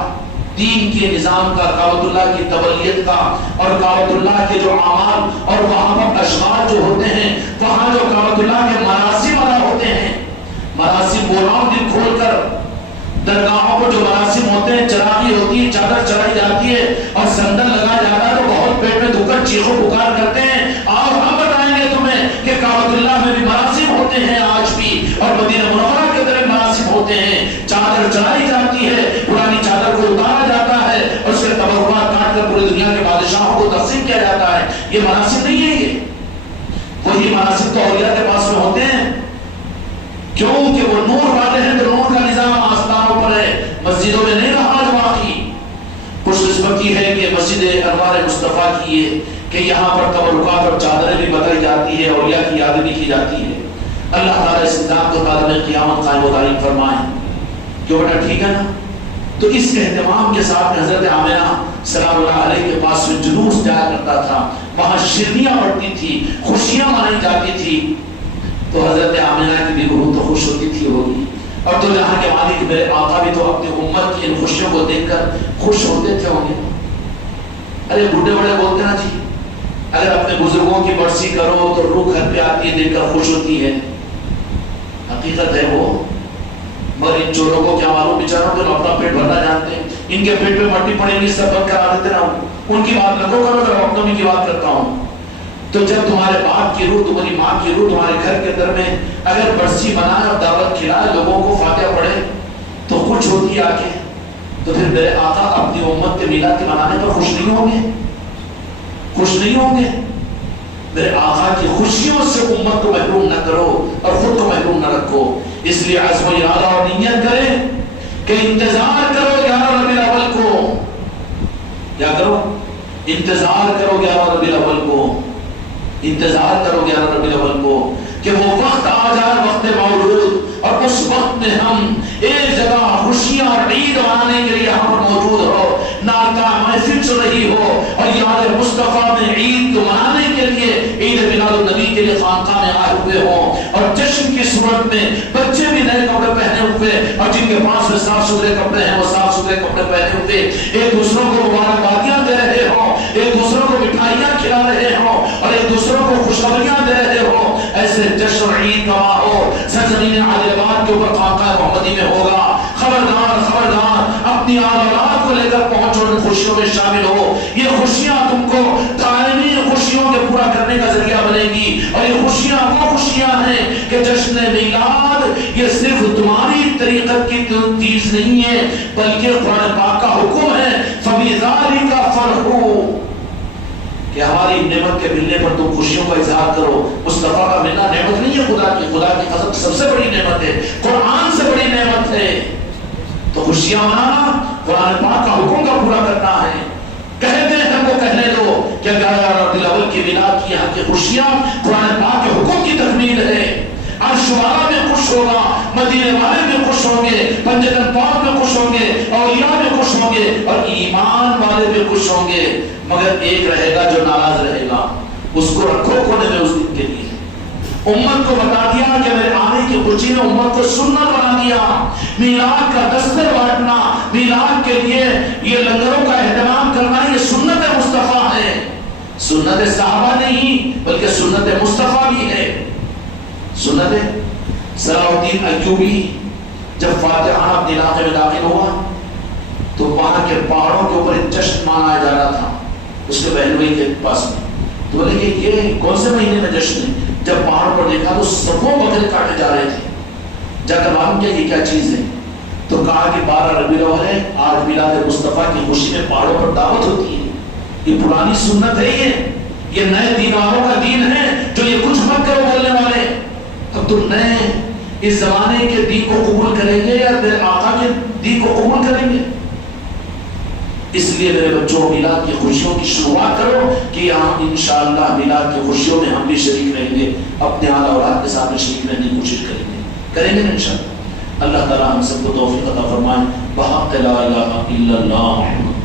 دین کے نظام کا، کعبۃ اللہ کی تبلیغ کا اور کعبۃ اللہ کے جو اعمال اور وہاں پر اشعار جو ہوتے ہیں، وہاں جو کعبۃ اللہ کے مراسم ادا ہوتے ہیں، مراسم بولاؤں دل کھول کر درگاہوں پر جو مراسم ہوتے ہیں، چراغی ہوتی ہے، چادر چڑھائی جاتی ہے اور سندل لگایا جاتا ہے تو بہت پیٹ میں دکھ کر چیخو پکار کرتے ہیں. اور ہم بتائیں گے تمہیں کہ کعبۃ اللہ میں بھی مراسم ہوتے ہیں آج بھی، اور مدینہ منورہ کے اندر مراسم ہوتے ہیں. چادر چڑھائی جاتی ہے، پرانی چادر کو اتارا جاتا ہے اور اس کے تبرعات کاٹ کر پوری دنیا کے بادشاہوں کو تقسیم کیا جاتا ہے. یہ مراسم نہیں ہے، یہ وہی مراسم تو اولیاء کے پاس میں ہوتے ہیں، کیونکہ وہ نور والے ہیں تو نور کا نظام آستانوں پر ہے، مسجدوں میں نہیں رہا جو باقی. خوش قسمتی ہے کہ مسجد انوار مصطفیٰ کی ہے کہ یہاں پر تبرکات اور چادریں بھی بتائی جاتی ہے، اولیاء کی یاد بھی کی جاتی ہے. اللہ تعالیٰ اس نظام کو تعالیٰ قیامت قائم و دائم فرمائے. کیوں بیٹا ٹھیک ہے نا؟ تو اس اہتمام کے ساتھ حضرت آمنہ سلام اللہ علیہ کے پاس میں جلوس جایا کرتا تھا، وہاں شیرنیاں بڑھتی تھی، خوشیاں منائی جاتی تھی، تو حضرت آمنہ کی بھی روح تو خوش ہوتی تھی ہوگی، اور تو جہاں کے مالک میرے آقا بھی تو اپنی امت کی ان خوشیوں کو دیکھ کر خوش ہوتے تھے ہوں گے۔ ارے بوڑھے بڑے بولتے نا جی اگر اپنے بزرگوں کی برسی کرو تو روح گھر پہ آتی ہے، دیکھ کر خوش ہوتی ہے، حقیقت ہے وہ، مگر ان چوروں کو کیا معلوم، بیچاروں کو اپنا پیٹ بھرنا جانتے ہیں، ان کے پیٹ پہ مٹی پڑے گی سب بند کرا دیتے نا، ان کی بات نہ کرو ذرا اپنوں کی بات کرتا ہوں۔ تو جب تمہارے باپ کی روح، تمہاری ماں کی روح تمہارے گھر کے اندر میں اگر برسی منائے اور دعوت کھلائے، لوگوں کو فاتحہ پڑھے تو خوش ہوتی آ کے، تو پھر میرے آقا اپنی امت کے میلاد کے منانے پر خوش نہیں ہوں گے؟ خوش نہیں ہوں گے؟ میرے آقا کی خوشیوں سے امت کو محروم نہ کرو اور خود کو محروم نہ رکھو، اس لیے عزم و ارادہ اور نیت کریں کہ انتظار کرو 11 ربیع الاول کو، کیا کرو؟ انتظار کرو 11 ربیع الاول کو، انتظار کرو 11 ربیع الاول کو کہ وہ وقت آ جائے، وقت مولود، اور اس وقت میں ہم ایک جگہ خوشیاں اور عید منانے کے لیے ہم موجود ہو، نعتیں محفل چل رہی ہو، اور یاد مصطفیٰ میں عید کو منانے کے لیے، عید میلاد النبی کے لیے خانقاہ میں آئے ہوئے ہوں، اور جشن کی صورت میں بچے بھی نئے کپڑے پہنے ہوئے، اور جن کے پاس میں صاف ستھرے کپڑے ہیں وہ صاف ستھرے کپڑے پہنے ہوئے ایک دوسروں کو مبارکبادیاں دے رہے ہوں، ایک دوسروں کو مٹھائیاں کھلا رہے ہوں، اور ایک دوسروں کو خوشخبریاں دے رہے ہوں، ایسے جشن اور عید کا ماحول سرزمین علی آباد کے اوپر خانقاہ محمدی میں ہوگا۔ خبردار خبردار اپنی اولاد کو لے کر پہنچو، ان خوشیوں میں شامل ہو، یہ خوشیاں تم کو دائمی خوشیوں کے پورا کرنے کا ذریعہ بنے گی، اور یہ خوشیاں وہ خوشیاں ہیں کہ جشن میلاد یہ صرف تمہاری طریقت کی چیز نہیں ہے، بلکہ قرآن پاک کا حکم ہے فَبِذَلِكَ فَرْحُوا، کہ ہماری نعمت کے ملنے پر تم خوشیوں کا اظہار کرو۔ مصطفیٰ کا ملنا نعمت نہیں ہے خدا کی، خدا کی قسم سب سے بڑی نعمت ہے، قرآن سے بڑی نعمت ہے، تو خوشیاں منانا قرآن پاک کا حکم کا پورا کرنا ہے۔ کہتے ہیں وہ کہنے دو کہ 11 ربیع الاول کی میلاد کی یہاں کی خوشیاں قرآن پاک کے حکم کی تکمیل ہے۔ عرش والا میں خوش ہوگا، مدینے والے میں خوش ہوں گے، پنجتن پاک میں خوش ہوں گے، اولیاء میں خوش ہوں گے، اور ایمان والے میں خوش ہوں گے، مگر ایک رہے گا جو ناراض رہے گا، اس کو رکھو کونے میں اس دن کے لیے۔ امت کو بتا دیا کہ میرے آنے کی خوشی میں امت کو سنت بنا دیا، میلاد کا دستر بانٹنا، میلاد کے لیے یہ لنگروں کا اہتمام کرنا، یہ سنت مصطفیٰ ہے، سنت صحابہ نہیں بلکہ سنت مصطفیٰ بھی ہے۔ سنت صلاح الدین ایوبی جب فاتحانہ اپنے علاقے میں داخل ہوا تو وہاں کے پہاڑوں کے اوپر ایک جشن منایا جا رہا تھا اس کے بہنوئی کے پاس میں، تو بولے کہ یہ کون سے مہینے میں جشن ہے؟ جب پہاڑوں پر دیکھا تو سبوں بکرے کاٹے جا رہے تھے، جا کر معلوم کیا یہ کیا چیز ہے؟ تو کہا کہ 12 ربیع الاول ہے، آج میلاد مصطفیٰ کی خوشی میں پہاڑوں پر دعوت ہوتی ہے، یہ پرانی سنت ہے، یہ نئے دین والوں کا دین ہے جو یہ کچھ مت کرو بولنے والے۔ اب تم نئے اس زمانے کے دین کو قبول کریں گے یا میرے آقا کے دین کو قبول کریں گے؟ اس لیے میرے بچوں میلاد کی خوشیوں کی شروعات کرو کہ یہاں انشاءاللہ میلاد کی خوشیوں میں ہم بھی شریک رہیں گے، اپنے اعلیٰ اولاد کے ساتھ شریک رہنے کی کوشش کریں گے انشاءاللہ۔ اللہ تعالیٰ ہم سب کو توفیق عطا فرمائے، بحق لا الہ الا اللہ۔